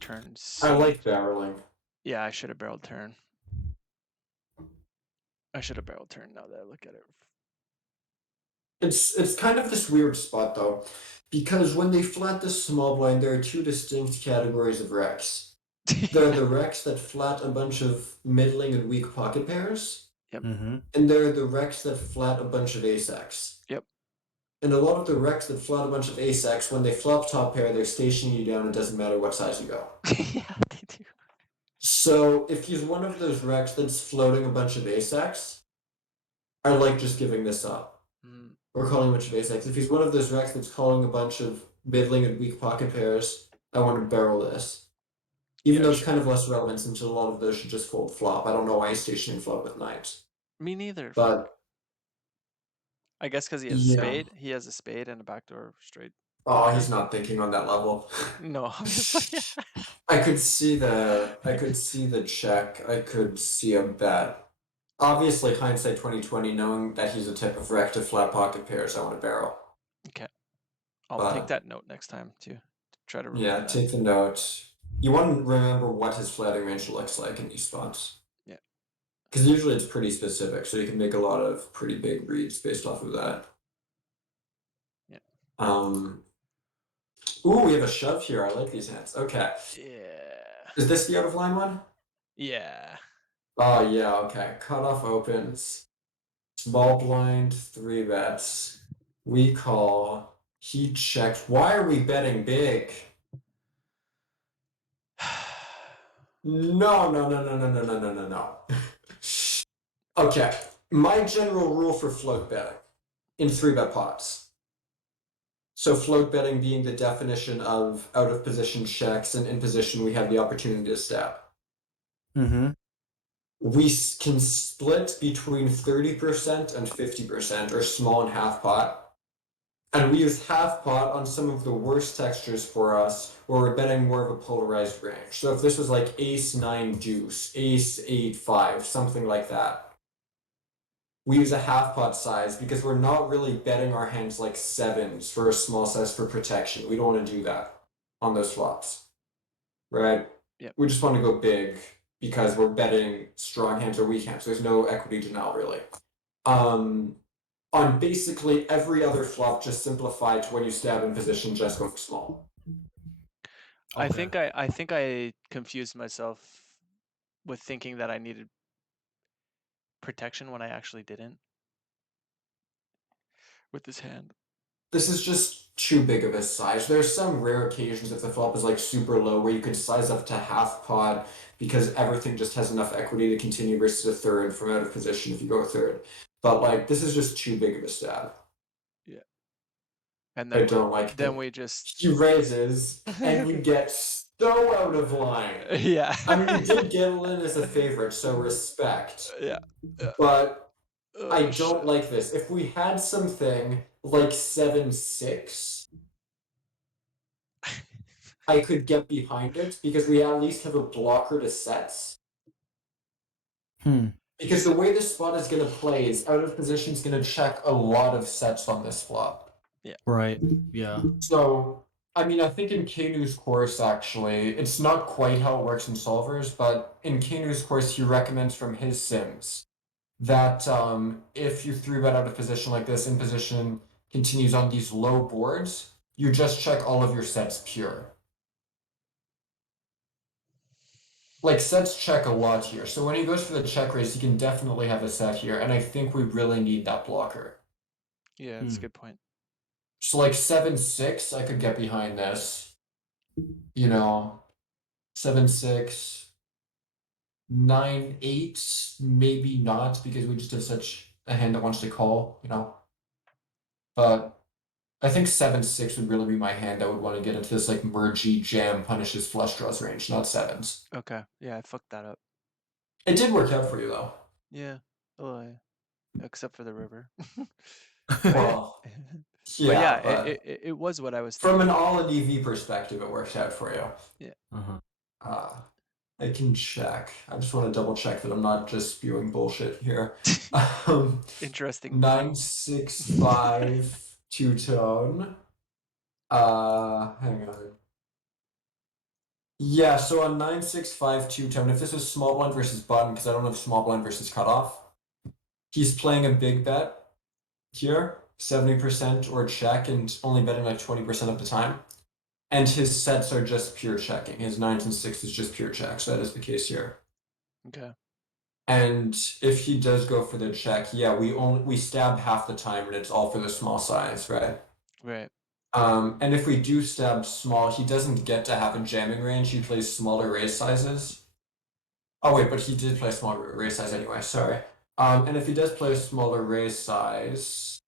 Turn I C. like barreling. Yeah, I should have barreled turn. I should have barreled turn now that I look at it. It's kind of this weird spot though, because when they flat the small blind, there are two distinct categories of wrecks. There are the wrecks that flat a bunch of middling and weak pocket pairs, Yep. Mm-hmm. and there are the wrecks that flat a bunch of ace-x. Yep. And a lot of the wrecks that flat a bunch of ace-x, when they flop top pair, they're stationing you down. It doesn't matter what size you go. Yeah, they do. So if he's one of those wrecks that's floating a bunch of ace-x, I like just giving this up. Mm, Or calling a bunch of ace-x. If he's one of those wrecks that's calling a bunch of middling and weak pocket pairs, I want to barrel this. Even yeah, though it's kind of less relevant since a lot of those should just fold flop. I don't know why he's stationing flop with knights. me neither. Fuck. But I guess because he has a yeah. spade. He has a spade and a backdoor straight Oh, poker. he's not thinking on that level. No, obviously. I could see the check. I could see a bet. Obviously, hindsight 2020, knowing that he's a type of wreck to flat pocket pairs, I want to barrel. Okay. I'll take But that note next time too. Try to yeah, remember that. take the note. You want to remember what his flatting range looks like in these spots. Yeah. Because usually it's pretty specific, so you can make a lot of pretty big reads based off of that. Yeah. Ooh, we have a shove here. I like these hands. Okay. Yeah. Is this the out of line one? Yeah. Oh yeah, okay. Cutoff opens. Small blind, 3 bets. We call. He checks. Why are we betting big? No, no, no, no, no, no, no, no, no, no. Okay. My general rule for float betting in 3-bet pots. So float betting being the definition of out of position checks, and in position we have the opportunity to stab. Mm-hmm. We can split between 30% and 50%, or small and half pot. And we use half pot on some of the worst textures for us, where we're betting more of a polarized range. So if this was like ace 9 deuce, ace 8 5, something like that, we use a half pot size because we're not really betting our hands like sevens for a small size for protection. We don't want to do that on those flops, right? Yep. We just want to go big because we're betting strong hands or weak hands. There's no equity denial really. On basically every other flop, just simplified to when you stab in position, just go small. I Okay. think I confused myself with thinking that I needed protection when I actually didn't with this hand. This is just too big of a size. There's some rare occasions if the flop is like super low where you could size up to half pot because everything just has enough equity to continue versus a third from out of position if you go a third. But like this is just too big of a stab. Yeah. And I then don't like then that. we just He raises and we get so out of line. yeah. I mean, we did get in as a favorite, so respect. Yeah. Yeah. But I Oh don't shit. like this. If we had something like 7-6, I could get behind it because we at least have a blocker to sets. Because the way this spot is going to play is out of position is going to check a lot of sets on this flop. Yeah. Right. Yeah. So, I mean, I think in Kanu's course, actually, it's not quite how it works in solvers, but in Kanu's course, he recommends from his sims that if you 3-bet out of position like this, in position continues on these low boards, you just check all of your sets pure. Like sets check a lot here. So when he goes for the check raise, he can definitely have a set here, and I think we really need that blocker. Yeah, that's a good point. So like 7-6, I could get behind this. You know, 7-6, 9-8, maybe not because we just have such a hand that wants to call. You know, but I think 7-6 would really be my hand that would want to get into this like mergey jam punishes flush draws range, not sevens. Okay. Yeah, I fucked that up. It did work out for you though. Yeah. Oh, yeah. Except for the river. Well, But yeah, yeah, but it was what I was from thinking. an all in EV perspective, it worked out for you. Yeah. Uh-huh. I can check. I just want to double check that I'm not just spewing bullshit here. Interesting. 9-6-5 two-tone. Hang on. Yeah, so on 9-6-5 two-tone, if this was small blind versus button, because I don't have small blind versus cutoff, he's playing a big bet here, 70% or check, and only betting like 20% of the time. And his sets are just pure checking. His 9s and 6s is just pure check, so that is the case here. Okay. And if he does go for the check, yeah, we stab half the time and it's all for the small size, right? Right. And if we do stab small, he doesn't get to have a jamming range. He plays smaller raise sizes. Oh wait, but he did play smaller raise size anyway, sorry. And if he does play a smaller raise size,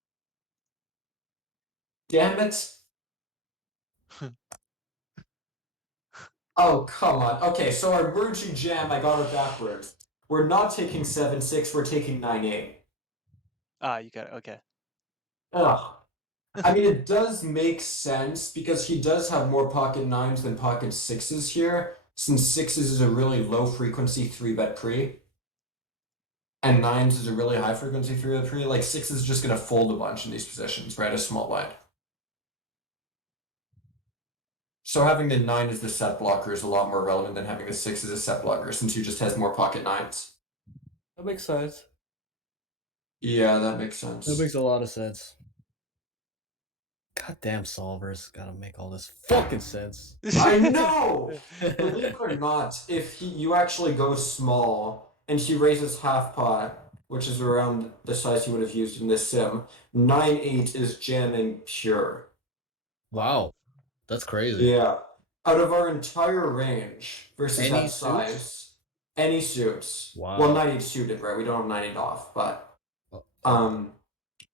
damn it. Oh, come on. Okay, so our merging jam, I got it backwards. We're not taking 7-6, we're taking 9-8. Ah, you got it. Okay. Ugh. I mean, it does make sense because he does have more pocket 9s than pocket 6s here, since 6s is a really low frequency 3-bet pre, and 9s is a really high frequency 3-bet pre. Like 6 is just going to fold a bunch in these positions, right? A small blind. So having the 9 as the set blocker is a lot more relevant than having the 6 as a set blocker, since he just has more pocket 9s. That makes sense. Yeah, that makes sense. That makes a lot of sense. Goddamn solvers gotta make all this fucking sense. I know! Believe it or not, if you actually go small and he raises half pot, which is around the size you would have used in this sim, 9-8 is jamming pure. Wow, that's crazy. Yeah. Out of our entire range versus Any that suits? size, any suits. Wow. Well, 9-8 suited, right? We don't have 9-8 off, but Oh,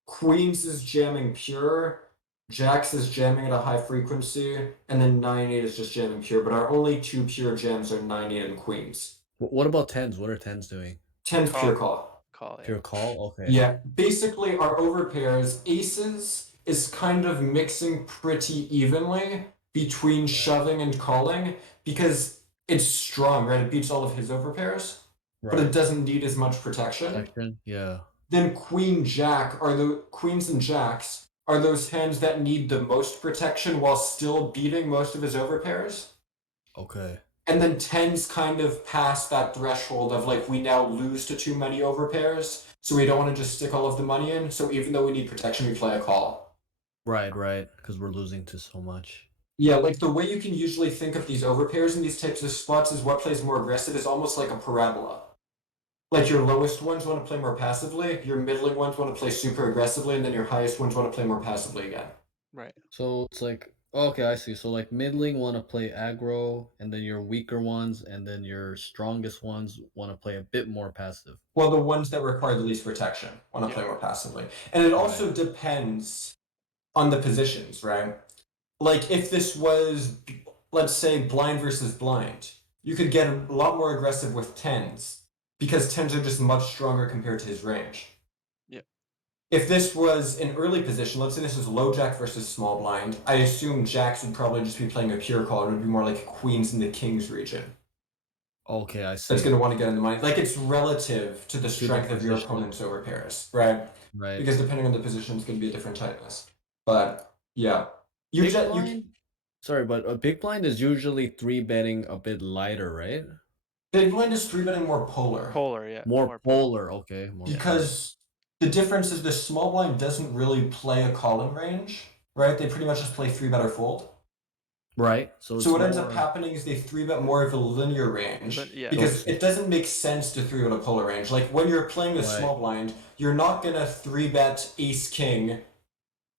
Queens is jamming pure, Jacks is jamming at a high frequency, and then 9-8 is just jamming pure. But our only two pure jams are 9-8 and Queens. what about tens? What are tens doing? 10's Call. pure call. Call, yeah. Pure call? Okay. Yeah, basically our overpairs, aces is kind of mixing pretty evenly between shoving and calling because it's strong, right? It beats all of his overpairs, but it Right. doesn't need as much protection. Protection? Yeah. Then queen jack are the queens and jacks are those hands that need the most protection while still beating most of his overpairs. Okay. And then tens kind of pass that threshold of like we now lose to too many overpairs, so we don't want to just stick all of the money in. So even though we need protection, we play a call. Right, because we're losing to so much. Yeah, like the way you can usually think of these overpairs in these types of spots is what plays more aggressive is almost like a parabola. Like your lowest ones want to play more passively, your middling ones want to play super aggressively, and then your highest ones want to play more passively again. Right. So it's like, okay, I see. So like middling want to play aggro, and then your weaker ones, and then your strongest ones want to play a bit more passive. Well, the ones that require the least protection want to Yeah. play more passively. And it also depends on the positions, right? Like if this was, let's say, blind versus blind, you could get a lot more aggressive with tens because tens are just much stronger compared to his range. Yeah. If this was an early position, let's say this is low jack versus small blind, I assume jacks would probably just be playing a pure call. It would be more like queens in the kings region. Okay, I see. That's going to want to get in the money. Like it's relative to the the strength of your position. opponent's overpairs, right? Right. Because depending on the position, it's going to be a different tightness. But yeah, Big blind? Sorry, but a big blind is usually three betting a bit lighter, right? big blind is three betting more polar. Polar, yeah. More polar, okay. Because the difference is the small blind doesn't really play a calling range, right? They pretty much just play three bet or fold. Right. So what ends up happening is they three bet more of a linear range Yeah. because it doesn't make sense to three bet a polar range. Like when you're playing the small blind, you're not gonna three bet ace king,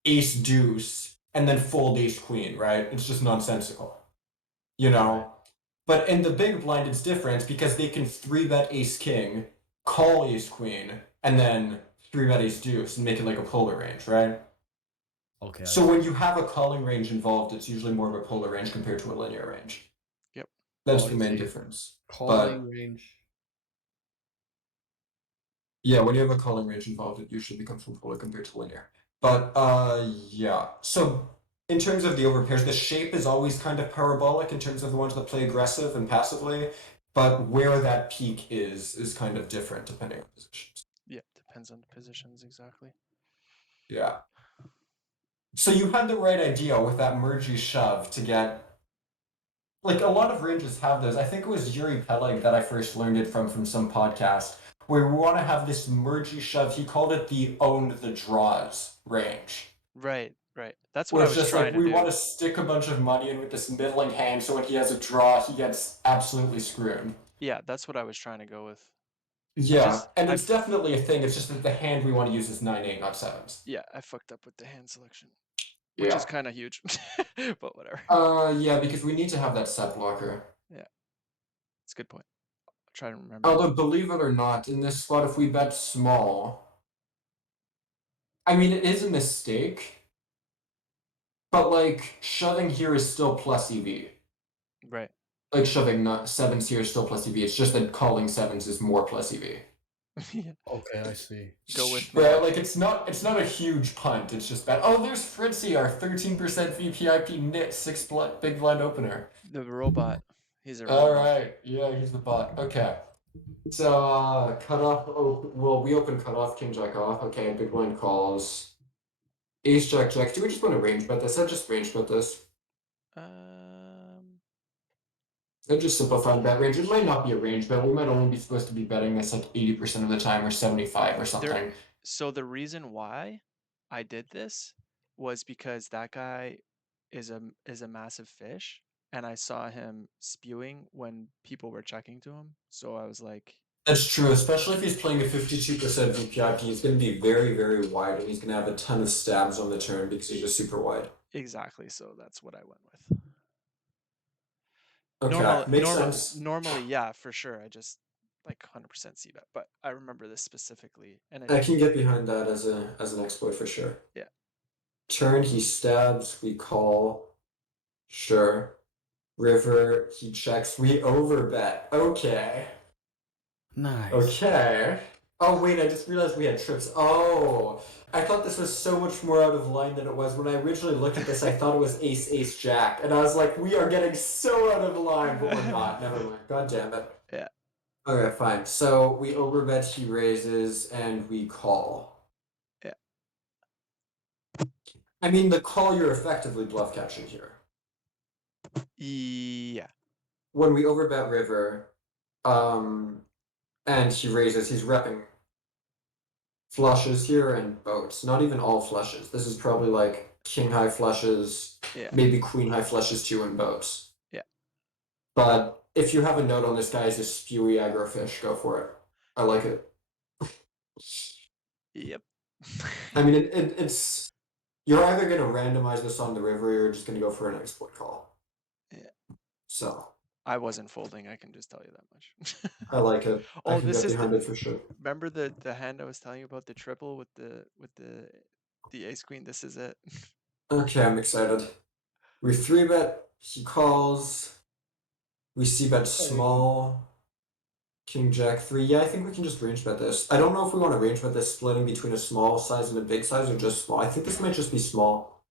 ace deuce, and then fold ace queen, right? It's just nonsensical, you know. Right. But in the big blind, it's different because they can three bet ace king, call ace queen, and then three bet ace deuce and make it like a polar range, right? Okay. So when you have a calling range involved, it's usually more of a polar range compared to a linear range. Yep. That's the main difference. Calling range. Yeah, when you have a calling range involved, it usually becomes more polar compared to linear. But yeah. So in terms of the overpairs, the shape is always kind of parabolic in terms of the ones that play aggressive and passively, but where that peak is kind of different depending on positions. Yeah, depends on the positions exactly. Yeah. So you had the right idea with that mergey shove to get like a lot of ranges have those. I think it was Yuri Peleg that I first learned it from some podcast where we want to have this mergey shove. He called it the owned the draws range. Right. That's what I was just trying like to we do. want to stick a bunch of money in with this middling hand, so when he has a draw, he gets absolutely screwed. Yeah, that's what I was trying to go with. Yeah, and it's definitely a thing. It's just that the hand we want to use is 9-8, not sevens. Yeah, I fucked up with the hand selection, which is kind of huge, but whatever. Yeah, because we need to have that set blocker. Yeah, it's a good point. I'll try to remember. Although, believe it or not, in this spot, if we bet small, I mean, it is a mistake, but like shoving here is still plus EV. Right. Like shoving sevens here is still plus EV. It's just that calling sevens is more plus EV. Yeah. Okay, I see. Go with me. Like it's not a huge punt. It's just that. Oh, there's Fritzy, our 13% VPIP nit 6 big blind opener. The robot. He's a robot. All right. Yeah, he's the bot. Okay. So cutoff. Oh, well, we open cutoff. King jack off. Okay. Big blind calls. Ace jack jack. Do we just want to range bet this? I just range bet this. I just simplified bet range. It might not be a range bet. We might only be supposed to be betting this like 80% of the time or 75 or something. So the reason why I did this was because that guy is a massive fish, and I saw him spewing when people were checking to him. So I was like, That's true, especially if he's playing a 52% VPIP. He's going to be very, very wide, and he's going to have a ton of stabs on the turn because he's just super wide. exactly. So that's what I went with. Okay, makes sense. Normally, yeah, for sure. I just like 100% see that, but I remember this specifically, and I can get behind that as an exploit for sure. yeah. Turn, he stabs, we call. Sure. River, he checks, we overbet. Okay. Nice. Okay. Oh wait, I just realized we had trips. Oh, I thought this was so much more out of line than it was. When I originally looked at this, I thought it was ace, ace, jack. And I was like, we are getting so out of line, but we're not. Never mind. God damn it. Yeah. Okay, fine. So we overbet, he raises, and we call. Yeah. I mean, the call, you're effectively bluff catching here. Yeah. When we overbet river, and he raises, he's repping flushes here and boats. Not even all flushes. This is probably like king high flushes, Yeah. maybe queen high flushes too in boats. Yeah. But if you have a note on this guy as a spewy aggro fish, go for it. I like it. Yep. I mean, it's you're either gonna randomize this on the river, or you're just gonna go for an exploit call. Yeah. So I wasn't folding, I can just tell you that much. I like it. I Oh, can this get is behind it for sure. remember the hand I was telling you about, the triple with the ace queen? This is it. Okay, I'm excited. We 3-bet, he calls. We c-bet small. King Jack 3. Yeah, I think we can just range bet this. I don't know if we want to range bet this splitting between a small size and a big size or just small. I think this might just be small.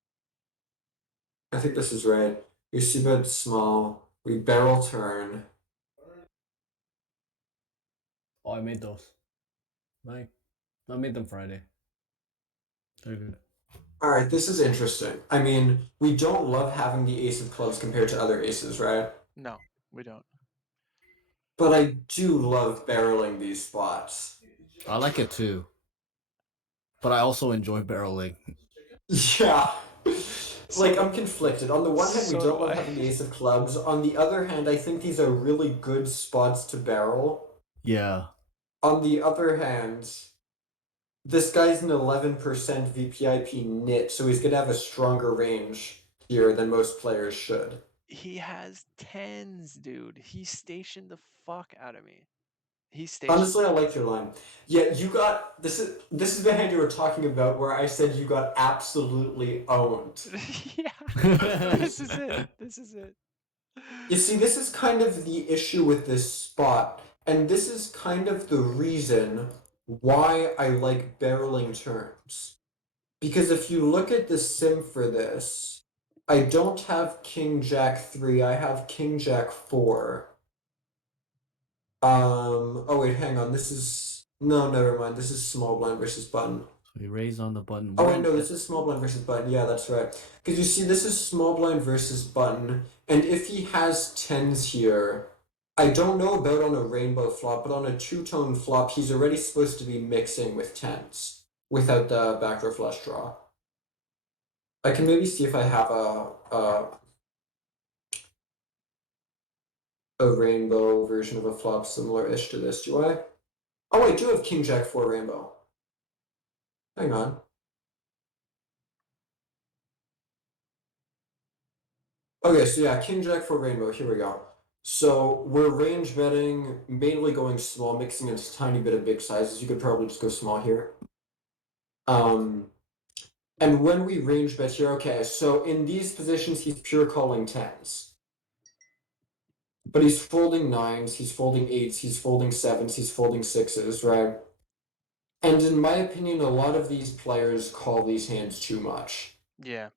I think this is right. We c-bet small. We barrel turn. Oh, I made those. I made them Friday. They're good. All right, this is interesting. I mean, we don't love having the ace of clubs compared to other aces, right? No, we don't. But I do love barreling these spots. I like it too. But I also enjoy barreling. Yeah. Like, So I'm conflicted. On the one hand, we so don't do love I. having the ace of clubs. On the other hand, I think these are really good spots to barrel. Yeah. On the other hand, this guy's an 11% VPIP nit, so he's gonna have a stronger range here than most players should. He has tens, dude. He stationed the fuck out of me. He stationed. Honestly, I like your line. Yeah, you got this is the hand you were talking about where I said you got absolutely owned. Yeah. This is it. This is it. You see, this is kind of the issue with this spot, and this is kind of the reason why I like barreling turns. Because if you look at the sim for this, I don't have King Jack 3, I have King Jack 4. Oh wait, hang on, this is no, never mind. This is small blind versus button. So we raise on the button. Oh wait, no, this is small blind versus button. Yeah, that's right. Because you see, this is small blind versus button, and if he has tens here, I don't know about on a rainbow flop, but on a two-tone flop, he's already supposed to be mixing with tens without the backdoor flush draw. I can maybe see if I have a rainbow version of a flop similar-ish to this. Do I? Oh wait, I do have King Jack 4 rainbow. Hang on. Okay, so yeah, King Jack 4 rainbow. Here we go. So we're range betting, mainly going small, mixing a tiny bit of big sizes. You could probably just go small here. And when we range bet here, okay, so in these positions, he's pure calling tens. But he's folding nines, he's folding eights, he's folding sevens, he's folding sixes, right? And in my opinion, a lot of these players call these hands too much. Yeah.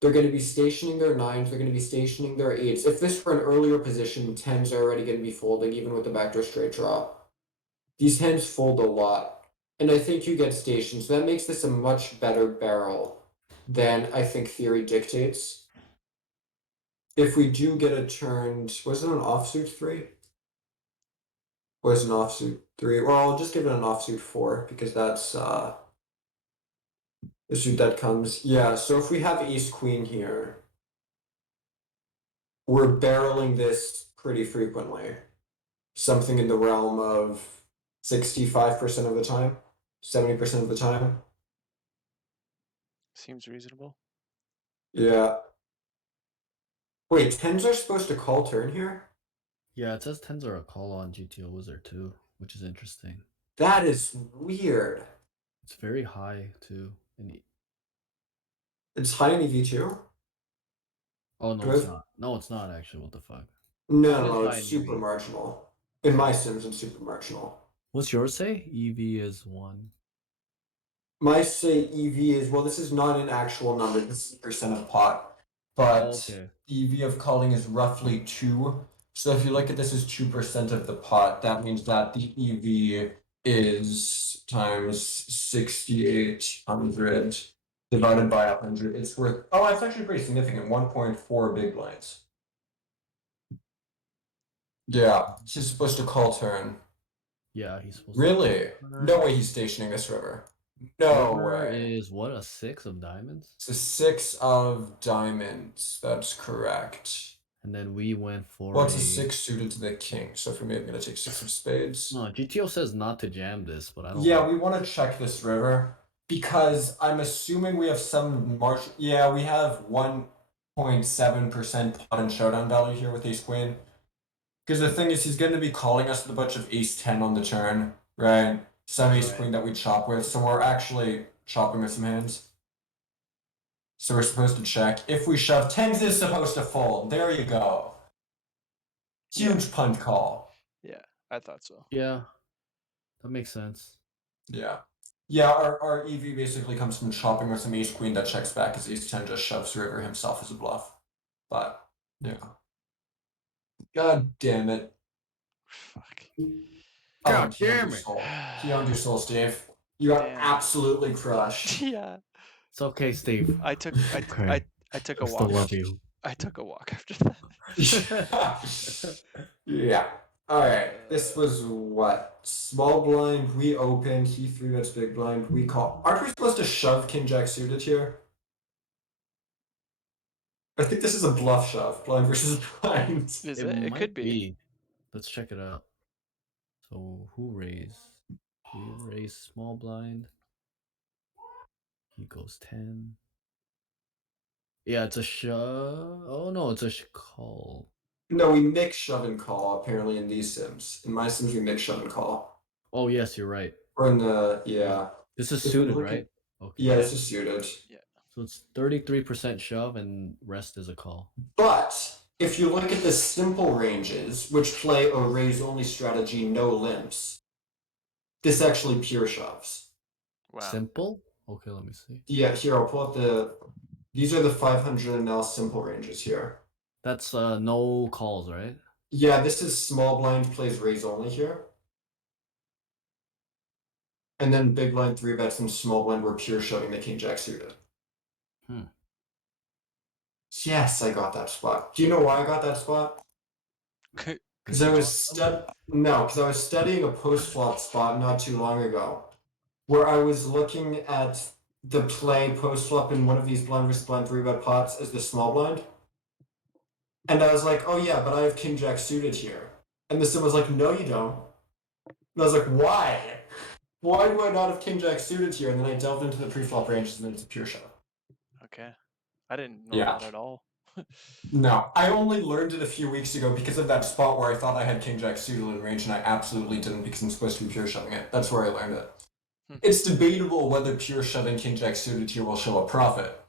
They're going to be stationing their nines, they're going to be stationing their eights. If this were an earlier position, tens are already going to be folding, even with the backdoor straight draw. These hands fold a lot. And I think you get stationed, so that makes this a much better barrel than I think theory dictates. if we do get a turned, was it an offsuit 3? Was an offsuit 3? Or I'll just give it an offsuit 4 because that's the suit that comes. Yeah, so if we have ace queen here, we're barreling this pretty frequently. Something in the realm of 65% of the time, 70% of the time. Seems reasonable. Yeah. Wait, tens are supposed to call turn here? Yeah, it says tens are a call on GTO Wizard too, which is interesting. That is weird. It's very high too. It's high in EV2? Oh no, it's not. No, it's not actually. What the fuck? No, It is no, high it's in super EV. marginal. In my sims, it's super marginal. What's yours say? EV is 1. My say EV is, well, this is not an actual number, this is percent of pot, but Okay. EV of calling is roughly 2. So if you look at this as 2% of the pot, that means that the EV is times 6,800 divided by 100. It's worth, oh, it's actually pretty significant, 1.4 big blinds. Yeah, she's supposed to call turn. Yeah, he's supposed Really? to. No way he's stationing this river. No River way. is what, a 6 of diamonds? It's a 6 of diamonds. That's correct. And then we went for Well, it's a 6 suited to the king. So for me, I'm going to take 6 of spades. No, GTO says not to jam this, but I don't Yeah, like we want to check this river because I'm assuming we have some march. Yeah, we have 1.7% pot and showdown value here with ace queen. Because the thing is, he's going to be calling us with a bunch of ace 10 on the turn, right? Some ace Right. queen that we chop with. So we're actually chopping with some hands. So we're supposed to check. If we shove, tens is supposed to fold. There you go. Huge punt call. Yeah, I thought so. Yeah, that makes sense. Yeah. Yeah, our EV basically comes from chopping with some ace queen that checks back as ace 10 just shoves river himself as a bluff. But, yeah. God damn it. Fuck. God He owned damn your it. soul. He owned your soul, Steve. You got Damn. absolutely crushed. Yeah. It's okay, Steve. I took Okay. I took I a still walk. love you. I took a walk after that. Yeah. Alright. This was what? Small blind, we opened, he threw that's big blind, we call. Aren't we supposed to shove king jack suited here? I think this is a bluff shove, blind versus blind. Is It it? It might could be. be. Let's check it out. So who raised? We raise small blind. He goes 10. Yeah, it's a shove. Oh no, it's a call. No, we mix shove and call apparently in these sims. In my sims, we mix shove and call. Oh yes, you're right. Or in the, yeah. This is If we suited, look at- right? Okay. Yeah, this is suited. Yeah. So it's 33% shove and rest is a call. But if you look at the simple ranges, which play a raise only strategy, no limps, this actually pure shoves. Wow. Simple? Okay, let me see. Yeah, here I'll pull up the. These are the 500 ml simple ranges here. That's no calls, right? Yeah, this is small blind plays raise only here. And then big blind 3-bets and small blind were pure shoving the king jack suited. Hmm. Yes, I got that spot. Do you know why I got that spot? Because I was because I was studying a post flop spot not too long ago, where I was looking at the play post flop in one of these blind versus blind 3-bet pots as the small blind. And I was like, oh yeah, but I have king jack suited here. And the sim was like, no, you don't. And I was like, why? Why do I not have king jack suited here? And then I delved into the pre-flop ranges and then it's a pure shove. Okay. I didn't know Yeah. that at all. No, I only learned it a few weeks ago because of that spot where I thought I had king jack suited in range and I absolutely didn't because I'm supposed to be pure shoving it. That's where I learned it. It's debatable whether pure shoving king jack suited here will show a profit,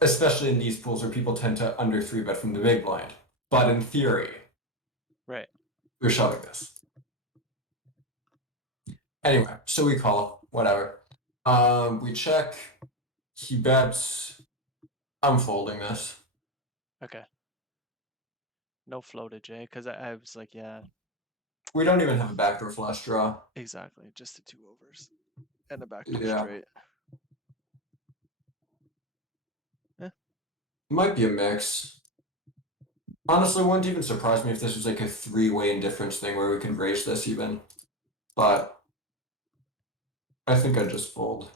especially in these pools where people tend to under 3-bet from the big blind. But in theory, Right. we're shoving this. Anyway, so we call, whatever. We check. He bets. I'm folding this. Okay. No floatage, eh? Because I was like, yeah, We don't even have a backdoor flush draw. exactly. Just the 2 overs and a backdoor Yeah. straight. Might be a mix. Honestly, it wouldn't even surprise me if this was like a three-way indifference thing where we could raise this even. But I think I'd just fold.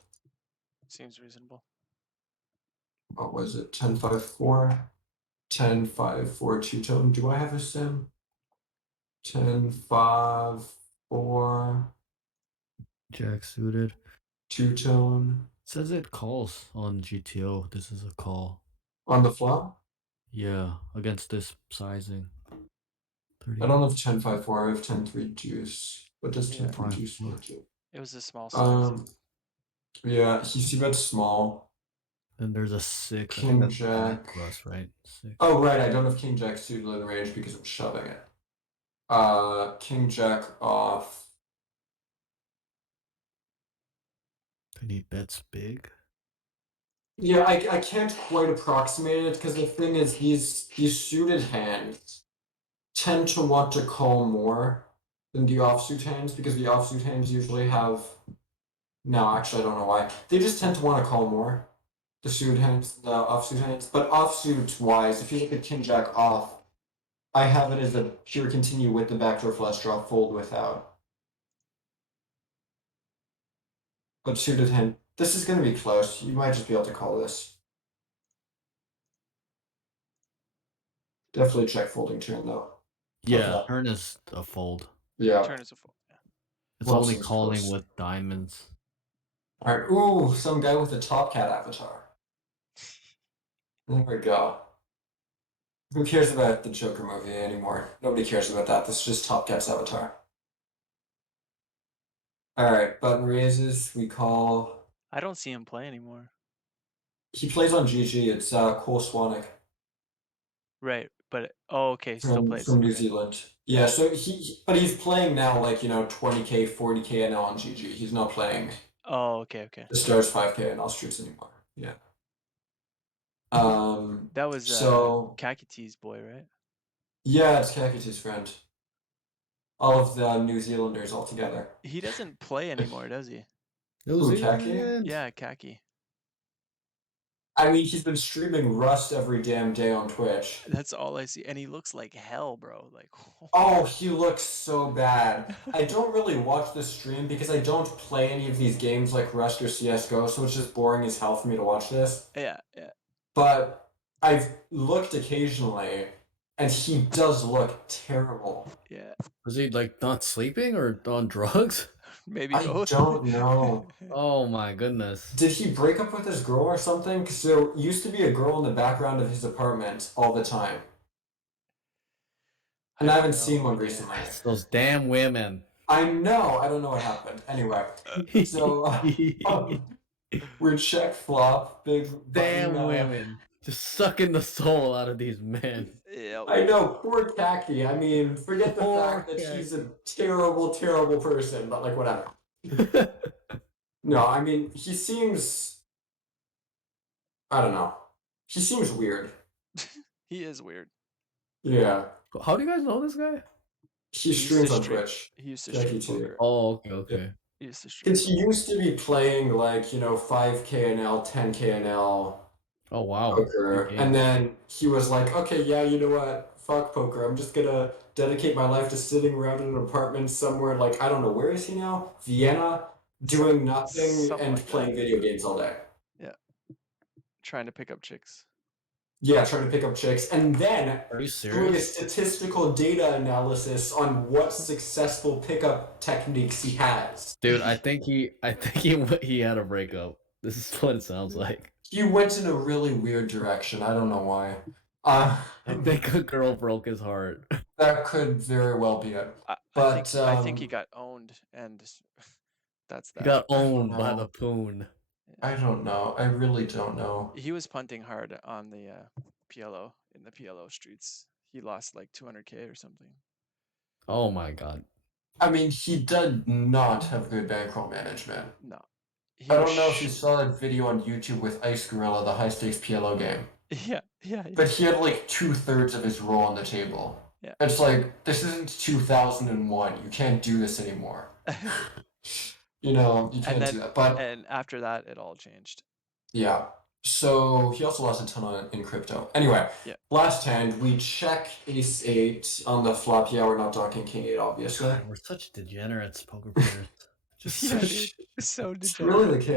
Seems reasonable. What was it? 10-5-4? 10-5-4 two-tone. Do I have a sim? 10-5-4 Jack suited. two-tone. Says it calls on GTO. This is a call. On the flop? Yeah, against this sizing. 30. I don't have 10-5-4, I have 10-3 deuce. What does Yeah. 10-3 deuce want to do? It was a small size. Yeah, he see bets small. Then there's a 6. I think King that's bad jack. for us, right? 6. Oh, right, I don't have king jack suited in range because I'm shoving it. King jack off. And he bets big. Yeah, I can't quite approximate it because the thing is these suited hands tend to want to call more than the offsuit hands because the offsuit hands usually have. No, actually, I don't know why. They just tend to want to call more. The suited hands, the offsuit hands. But offsuit wise, if you look at king jack off, I have it as a pure continue with the backdoor flush draw, fold without. But suited hand, this is going to be close. You might just be able to call this. Definitely check folding turn though. Yeah, Okay. turn is a fold. Yeah. Turn is a fold. Yeah. It's Well, only seems calling close. with diamonds. All right. Ooh, some guy with a Top Cat avatar. There we go. Who cares about the Joker movie anymore? Nobody cares about that. This is just Top Cat's avatar. All right, button raises. We call. I don't see him play anymore. He plays on GG. It's Cole Swanwick Right, but okay, still plays. from New Okay. Zealand. Yeah, so but he's playing now like 20K, 40K NL on GG. He's not playing Oh, okay. the Stars 5K NL streets anymore. Yeah. That was So Kakity's boy, right? yeah, it's Kakitu's friend. All of the New Zealanders all together. He doesn't play anymore, does he? Who, Kaki? Yeah, Kaki. I mean, he's been streaming Rust every damn day on Twitch. That's all I see, and he looks like hell, bro. Like. Oh, he looks so bad. I don't really watch the stream because I don't play any of these games like Rust or CS:GO, so it's just boring as hell for me to watch this. Yeah, yeah. But I've looked occasionally, and he does look terrible. Yeah. Was he like not sleeping or on drugs? Maybe I both. don't know. Oh my goodness. Did he break up with his girl or something? Because there used to be a girl in the background of his apartment all the time. And I haven't seen one recently. It's those damn women. I know. I don't know what happened. Anyway, so we're check flop. Big damn button, women. Just sucking the soul out of these men. Yep. I know. Poor Kaki. I mean, forget the Poor fact that he's a Kaki. terrible, terrible person, but like whatever. No, I mean, he seems. I don't know. He seems weird. He is weird. Yeah. How do you guys know this guy? He used to streams on stream- Twitch. He used to Kaki stream too. poker. Oh, okay. He used to stream Because he poker. used to be playing like 5K NL, 10K NL Oh wow. poker, Okay. and then he was like, okay, yeah, you know what? Fuck poker. I'm just gonna dedicate my life to sitting around in an apartment somewhere. Like I don't know, where is he now? Vienna, doing nothing something and like that. playing video games all day. Yeah. Trying to pick up chicks. Yeah, trying to pick up chicks, and then Are you doing a serious? statistical data analysis on what successful pickup techniques he has. Dude, I think he he had a breakup. This is what it sounds like. He went in a really weird direction. I don't know why. I think a girl broke his heart. That could very well be it. I think he got owned, and that's He that. got owned by the poon. I don't know. I really don't know. He was punting hard on the PLO in the PLO streets. He lost like 200K or something. Oh my god. I mean, he did not have good bankroll management. No. I don't know if you saw that video on YouTube with Ice Gorilla, the high stakes PLO game. Yeah. But he had like 2/3 of his roll on the table. Yeah. It's like, this isn't 2001. You can't do this anymore. You can't do that. But and after that, it all changed. yeah. So he also lost a ton in crypto. Anyway, Yeah. last hand we check ace 8 on the flop. Yeah, we're not talking king 8, obviously. God, we're such degenerates, poker players. Just Yeah, such dude. It's so It's really degenerate. the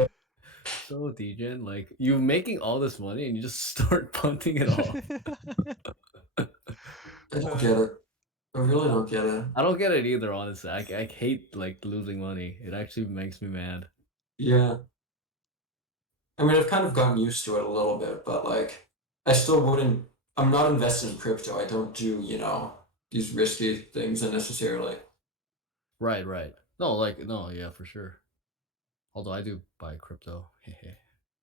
case. so degen. Like you're making all this money and you just start punting it off. I don't get it. I really don't get it. I don't get it either, honestly. I hate like losing money. It actually makes me mad. Yeah. I mean, I've kind of gotten used to it a little bit, but like, I still wouldn't. I'm not invested in crypto. I don't do, these risky things unnecessarily. Right, right. No, like no, yeah, for sure. Although I do buy crypto.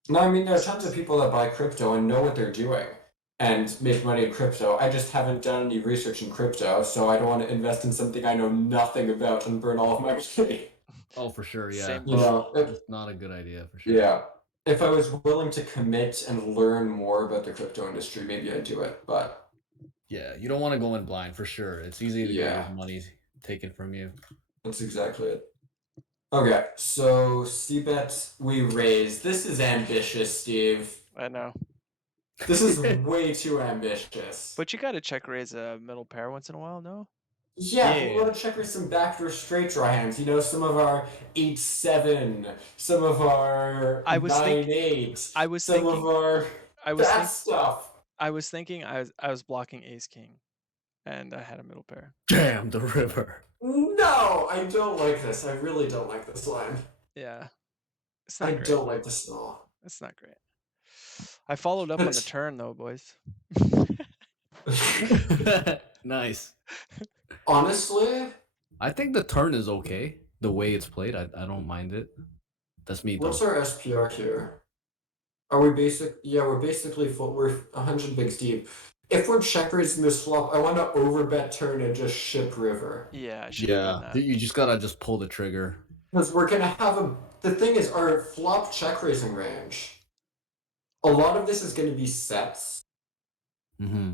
No, I mean, there are tons of people that buy crypto and know what they're doing and make money in crypto. I just haven't done any research in crypto, so I don't want to invest in something I know nothing about and burn all of my money. Oh, for sure, yeah. Same You boat. know, It's not a good idea for sure. yeah. If I was willing to commit and learn more about the crypto industry, maybe I'd do it. But Yeah, you don't want to go in blind for sure. It's easy to get yeah, your money taken from you. that's exactly it. Okay, so C-bet we raise. This is ambitious, Steve. I know. This is way too ambitious. But you gotta check raise a middle pair once in a while, no? Yeah, but we Yeah. want to check with some backdoor straight draw hands. Some of our 8-7, some of our I was 9-8, I was some thinking of our I was that think stuff. I was thinking I was blocking ace king and I had a middle pair. Damn the river. No, I don't like this. I really don't like this line. Yeah. It's I not great. don't like this at all. It's not great. I followed up on the turn though, boys. Nice. Honestly, I think the turn is okay. The way it's played, I don't mind it. That's me though. what's our SPR here? Are we basic? Yeah, we're basically full. We're 100 bigs deep. If we're check raising this flop, I want to overbet turn and just ship river. Yeah, I should have done that. You just gotta just pull the trigger. Because we're gonna have a. The thing is, our flop check raising range. A lot of this is going to be sets, Mm-hmm.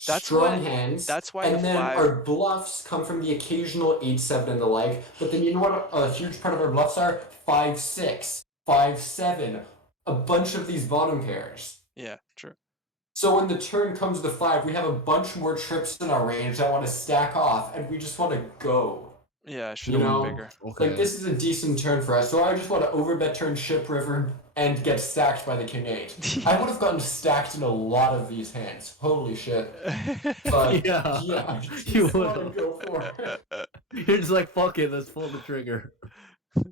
strong hands, that's why and the then 5 our bluffs come from the occasional 8-7 and the like. But then you know what? A huge part of our bluffs are 5-6, 5-7, a bunch of these bottom pairs. Yeah, true. So when the turn comes to 5, we have a bunch more trips in our range that want to stack off, and we just want to go. Yeah, I should have went bigger. Okay. Like, this is a decent turn for us, so I just want to overbet turn ship river and get stacked by the king 8. I would have gotten stacked in a lot of these hands. Holy shit. But, yeah, I you just want to would. go for it. You're just like, fuck it, let's pull the trigger.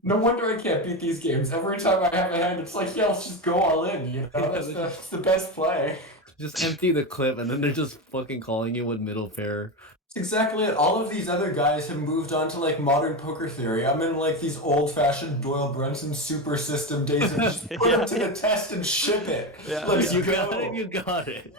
No wonder I can't beat these games. Every time I have a hand, it's like, yeah, let's just go all in, you know? That's the best play. Just empty the clip, and then they're just fucking calling you with middle pair. Exactly it. All of these other guys have moved on to like modern poker theory. I'm in like these old-fashioned Doyle Brunson super system days of just put Yeah. them to the test and ship it. Yeah, Let's You go. got it. You got it.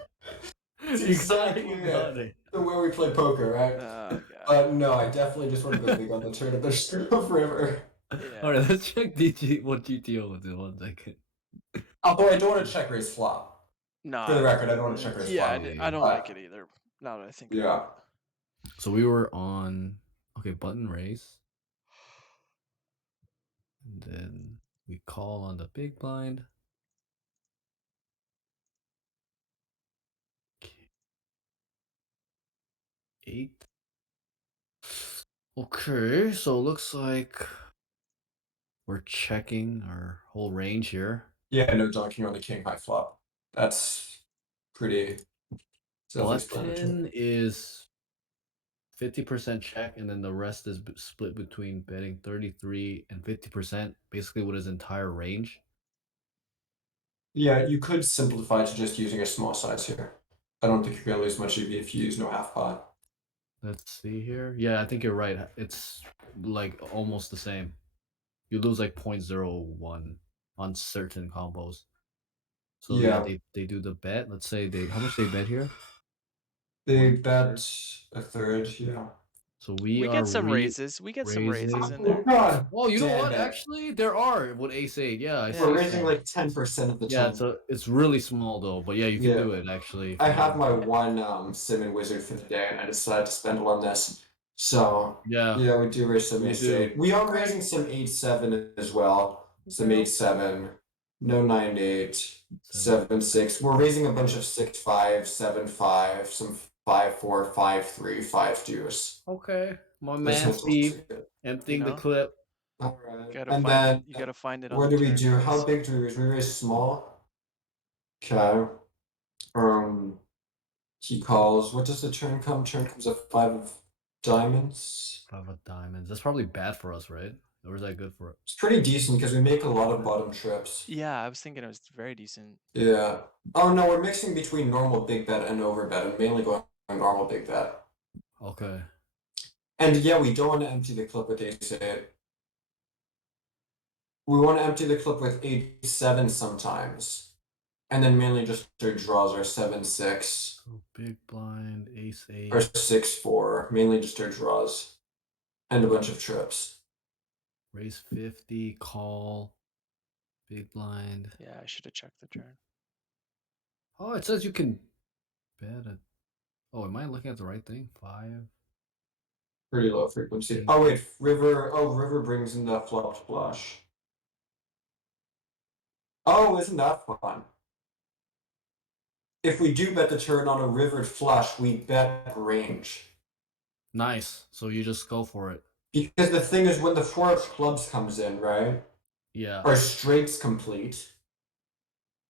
It's You exactly got it. it. The way we play poker, right? God. But no, I definitely just want to go big on the turn of the Stroke River. Yeah. All right, let's check what GTO was in 1 second. Although I don't want to check raise flop. No. For the record, I don't want to check raise Yeah, flop. I don't like it either. Now that I think Yeah. about So we were on button raise, and then we call on the big blind. 8. Okay, so it looks like we're checking our whole range here. Yeah, no donking on the king high flop. That's pretty self-explanatory. Button is 50% check, and then the rest is split between betting 33 and 50%, basically with his entire range. Yeah, you could simplify to just using a small size here. I don't think you're gonna lose much even if you use no half pot. Let's see here. Yeah, I think you're right. It's like almost the same. You lose like 0.01 on certain combos. So yeah, they do the bet. Let's say how much they bet here? They bet a third, yeah. So we get some raises. We get some raises in Oh there. god! Oh, you know damn what? it. Actually, there are with ace 8. Yeah, I see We're this raising one. like 10% of the Yeah, time. it's really small though, but yeah, you can Yeah. do it actually. I have my one sim and wizard for the day, and I decided to spend it on this. So Yeah. yeah, we do raise some We ace do. 8. We are raising some 8-7 as well. Some 8-7. No 9-8, 7-6. We're raising a bunch of 6-5, 7-5, some 5-4, 5-3, 5-2s. Okay, my This man hand's also Steve good. emptying You the know, clip. Alright. gotta And find it. then You gotta find it on what the do we turn, do? How boys. big do we raise? We raise small. Okay. He calls. What does the turn come? Turn comes a 5 of diamonds. 5 of diamonds. That's probably bad for us, right? Or is that good for it? It's pretty decent because we make a lot of bottom trips. Yeah, I was thinking it was very decent. Yeah. Oh no, we're mixing between normal big bet and overbet, and mainly going normal big bet. Okay. And yeah, we don't want to empty the clip with ace-8. We want to empty the clip with 8-7 sometimes. And then mainly just our draws are 7-6 So big blind, ace or 8, 6-4, mainly just our draws. And a bunch of trips. raise 50, call, big blind. Yeah, I should have checked the turn. Oh, it says you can bet it. Oh, am I looking at the right thing? 5. Pretty low frequency. King. Oh wait, river. Oh, river brings in the flopped flush. Oh, isn't that fun? If we do bet the turn on a rivered flush, we bet range. Nice. So you just go for it. Because the thing is, when the 4 of clubs comes in, right? Yeah. Our straights complete.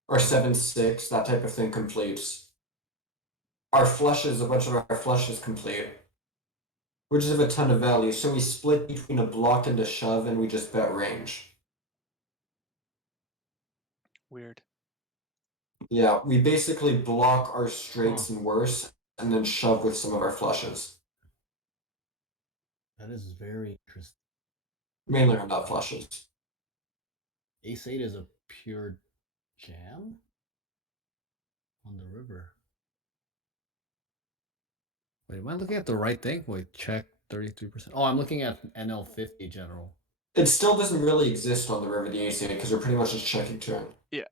Or 7-6, that type of thing completes. Our flushes, a bunch of our flushes complete. Which is of a ton of value. So we split between a block and a shove, and we just bet range. Weird. Yeah, we basically block our straights and worse, and then shove with some of our flushes. That is very interesting. Mainly our nut flushes. Ace 8 is a pure jam on the river. Wait, am I looking at the right thing? Wait, check 33%. Oh, I'm looking at NL50 general. It still doesn't really exist on the river, the ace 8, because we're pretty much just checking turn. Yeah.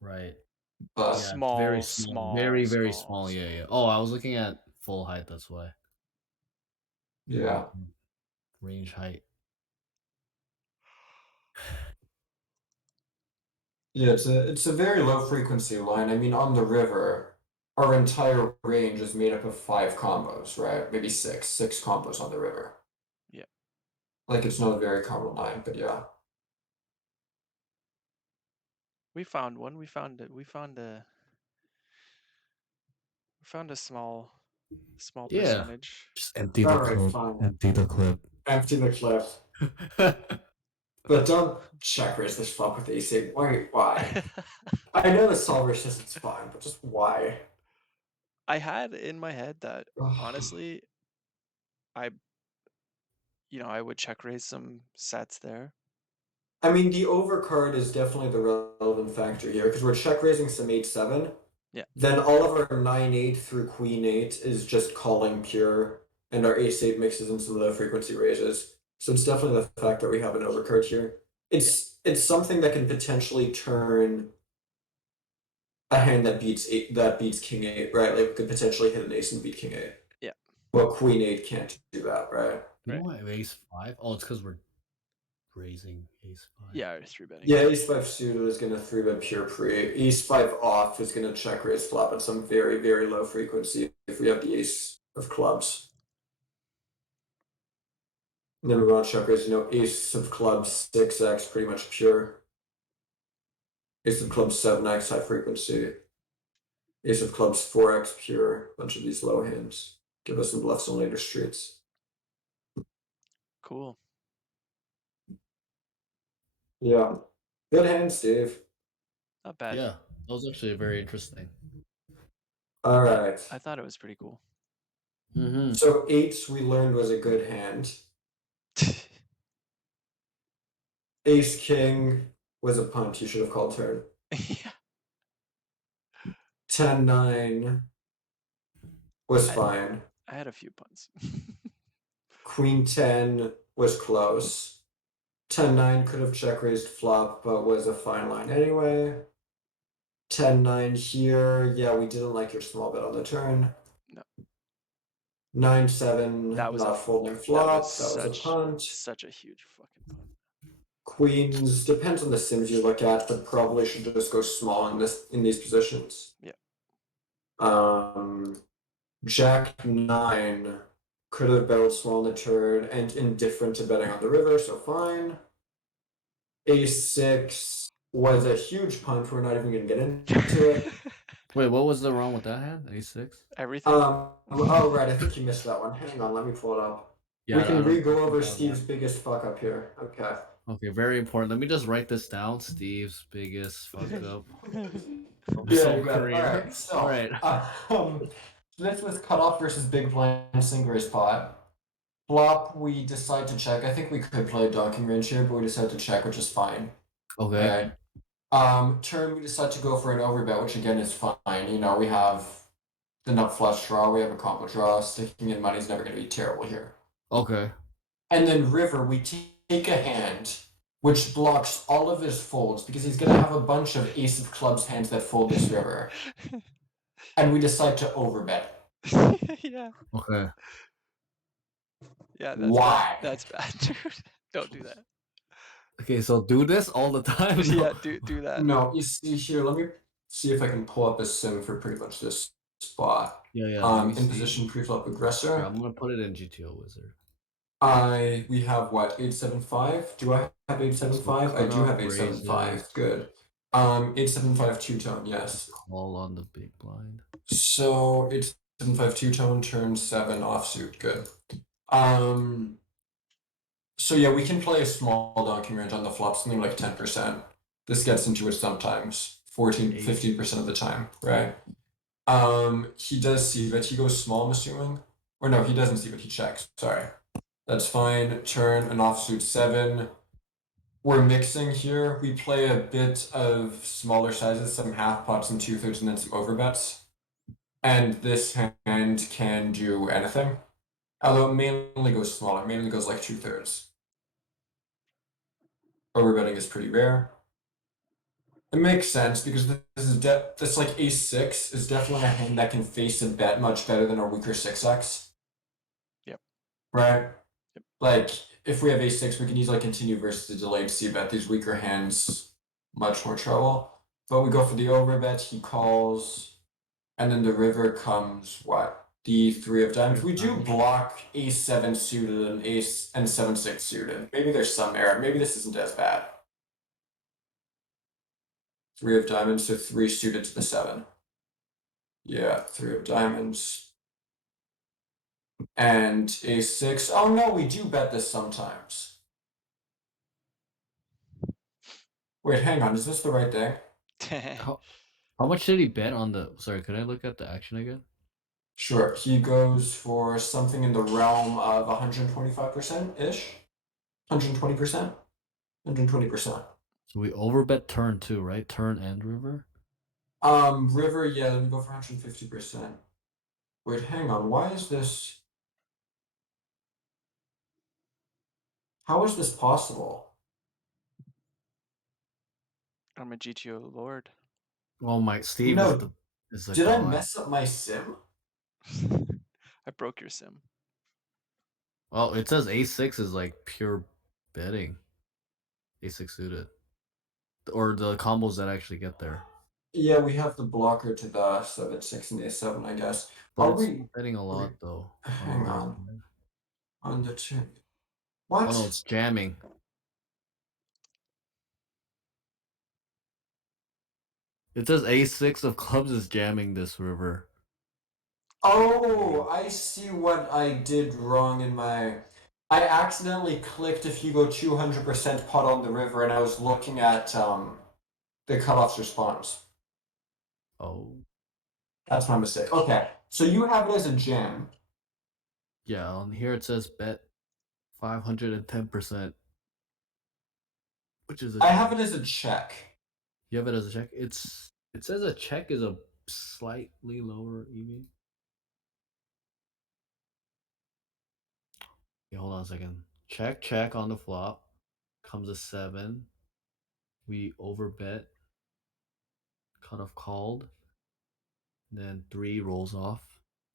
Right. But Yeah, it's very Small, very small, small. Yeah, yeah. small. Oh, I was looking at full height. That's why. yeah. Range height. Yeah, it's a very low frequency line. I mean, on the river, our entire range is made up of 5 combos, right? Maybe 6 combos on the river. Yeah. Like, it's not a very common line, but yeah. We found one. We found it. We found a small Yeah. percentage. Just empty All right, fine. Empty the clip. Empty the clip. But don't check raise this flop with ace 8. Why? I know the solver says it's fine, but just why? I had in my head that honestly, I would check raise some sets there. I mean, the overcard is definitely the relevant factor here, because we're check raising some 8-7. Yeah. Then all of our 9-8 through queen 8 is just calling pure, and our ace 8 mixes in some low frequency raises. So it's definitely the fact that we have an overcard here. It's something that can potentially turn a hand that beats king 8, right? Like we could potentially hit an ace and beat king 8. Yeah. But queen 8 can't do that, right? You know Right. what? Ace 5? Oh, it's because we're raising ace 5. Yeah, or 3-betting. Yeah, ace 5 suited is going to 3-bet pure pre. Ace 5 off is going to check raise flop at some very, very low frequency if we have the ace of clubs. And then we want to check raise, ace of clubs 6x, pretty much pure. Ace of clubs 7x, high frequency. Ace of clubs 4x, pure. Bunch of these low hands. Give us some bluffs on later streets. Cool. Yeah. Good hand, Steve. Not bad. Yeah, that was actually very interesting. All right. I thought it was pretty cool. Mm-hmm. So 8s we learned was a good hand. Ace king was a punt. You should have called turn. Yeah. 10-9 was fine. I had a few punts. Queen 10 was close. 10-9 could have check raised flop, but was a fine line anyway. 10-9 here. Yeah, we didn't like your small bet on the turn. No. 9-7 That was not folding flop. That was a punt. such a huge fucking punt. Queens depends on the sims you look at, but probably should just go small in these positions. Yeah. Jack 9 could have betted small in the turn and indifferent to betting on the river, so fine. A6 was a huge punt. We're not even gonna get into it. Wait, what was the wrong with that hand? A6? Everything. Oh right, I think you missed that one. Hang on, let me pull it up. Yeah, We I can don't re-go think over that was Steve's that. biggest fuck up here. Okay. Okay, very important. Let me just write this down. Steve's biggest fuck up of his Yeah, whole you got it. All career. right, so All right. this was cutoff versus big blind single raise pot. Flop, we decide to check. I think we could play docking range here, but we decide to check, which is fine. Okay. Right. Turn, we decide to go for an overbet, which again is fine. You know, we have the nut flush draw, we have a combo draw. Sticking in money is never going to be terrible here. Okay. And then river, we take a hand which blocks all of his folds because he's going to have a bunch of ace of clubs hands that fold this river. And we decide to overbet. Yeah. Okay. Yeah, that's Why? bad. That's bad, dude. Don't do that. Okay, so do this all the time. No. Yeah, do that. No, you see here, let me see if I can pull up a sim for pretty much this spot. Yeah, let me In see. position pre-flop Yeah, aggressor. I'm gonna put it in GTO Wizard. We have what, 875? Do I have 875? I do have 875. Good. 875 two-tone, yes. Call on the big blind. So 875 two-tone, turn 7 offsuit, good. So yeah, we can play a small donkey range on the flop, something like 10%. This gets into it sometimes, 14, 15% of the time, right? He does see that. He goes small, I'm assuming. Or no, he doesn't see what he checks. Sorry. That's fine. Turn an offsuit 7. We're mixing here. We play a bit of smaller sizes, some half pots and 2/3, and then some overbets. And this hand can do anything. Although it mainly goes smaller, mainly goes like 2/3. Overbetting is pretty rare. It makes sense because this is this like ace-6 is definitely a hand that can face a bet much better than our weaker 6x. Yep. Right? Yep. Like if we have ace-6, we can easily continue versus the delayed c-bet. These weaker hands, much more trouble. But we go for the overbet, he calls, and then the river comes what? The 3 of diamonds. We do block ace-7 suited and ace and 7-6 suited. Maybe there's some error. Maybe this isn't as bad. 3 of diamonds, so 3 suited to the 7. Yeah, 3 of diamonds. And a6. Oh no, we do bet this sometimes. Wait, hang on. Is this the right thing? How much did he bet on the? Sorry, could I look at the action again? Sure. He goes for something in the realm of 125% ish. 120%. 120%. So we overbet turn too, right? Turn and river. River, yeah, let me go for 150%. Wait, hang on. Why is this? How is this possible? I'm a GTO lord. Oh my, Steve No, is the did I god. mess up my sim? I broke your sim. Well, it says a6 is like pure betting. A6 suited, or the combos that actually get there. Yeah, we have the blocker to the 7-6 and a7, I guess. But Are it's we betting a lot though. hang on. On the two. What? Oh no, it's jamming. It says a6 of clubs is jamming this river. Oh, I see what I did wrong in my. I accidentally clicked if you go 200% pot on the river, and I was looking at the cutoff's response. Oh. That's my mistake. Okay, so you have it as a jam. Yeah, on here it says bet 510%, which is a I jam. have it as a check. You have it as a check. It says a check is a slightly lower EV. Okay, hold on a second. Check on the flop. Comes a 7. We overbet. Cutoff called. Then 3 rolls off.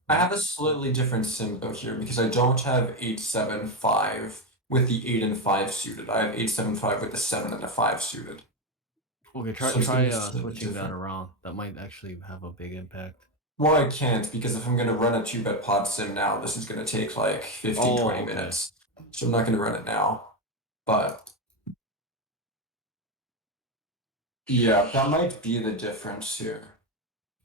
I have a slightly different sim though here because I don't have 875 with the 8 and 5 suited. I have 8-7-5 with the 7 and a 5 suited. Okay, So it's try gonna be slightly switching that different. around. That might actually have a big impact. Well, I can't because if I'm gonna run a 2-bet pod sim now, this is gonna take like 15, 20 okay. minutes. So I'm not gonna run it now. But yeah, that might be the difference here.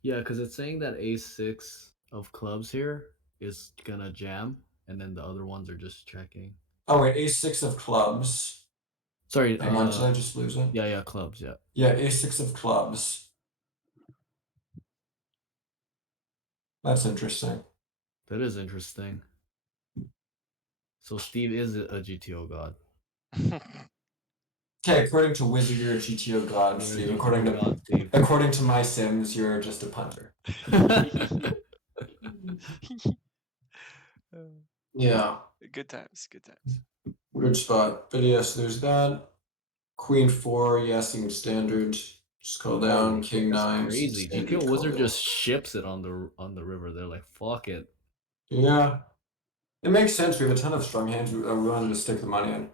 Yeah, because it's saying that ace-6 of clubs here is gonna jam, and then the other ones are just checking. Oh wait, ace-6 of clubs. Sorry. Hang on, did I just lose it? Yeah, clubs. Yeah. Yeah, ace-6 of clubs. That's interesting. That is interesting. So Steve is a GTO god. Okay, according to Wizard, you're a GTO god, You're a Steve. GTO god, Steve. According to my Sims, you're just a punter. Yeah. Good times, good times. Good spot. But yes, there's that. Queen 4, yeah, seems standard. Just call down. Oh, King that's 9. crazy. Standard GTO call Wizard down. just ships it on the river. They're like, fuck it. Yeah. It makes sense. We have a ton of strong hands we are willing to stick the money in.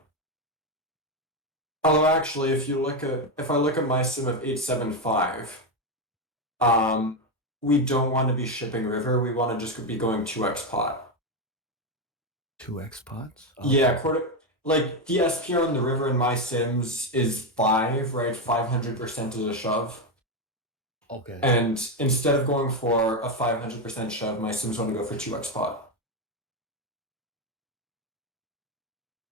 Although actually, if I look at my sim of 8-7-5, we don't want to be shipping river. We want to just be going 2x pot. 2x pots? Yeah, like the SPR on the river in my sims is 5, right? 500% is a shove. Okay. And instead of going for a 500% shove, my sims want to go for 2x pot.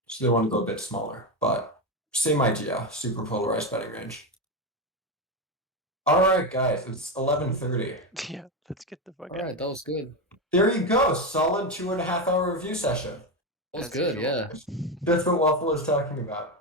So they want to go a bit smaller, but same idea, super polarized betting range. All right, guys, it's 11:30. Yeah, let's get the fuck All out. right, that was good. There you go, solid 2.5 hour review session. That was As good, usual. yeah. That's what Waffle is talking about.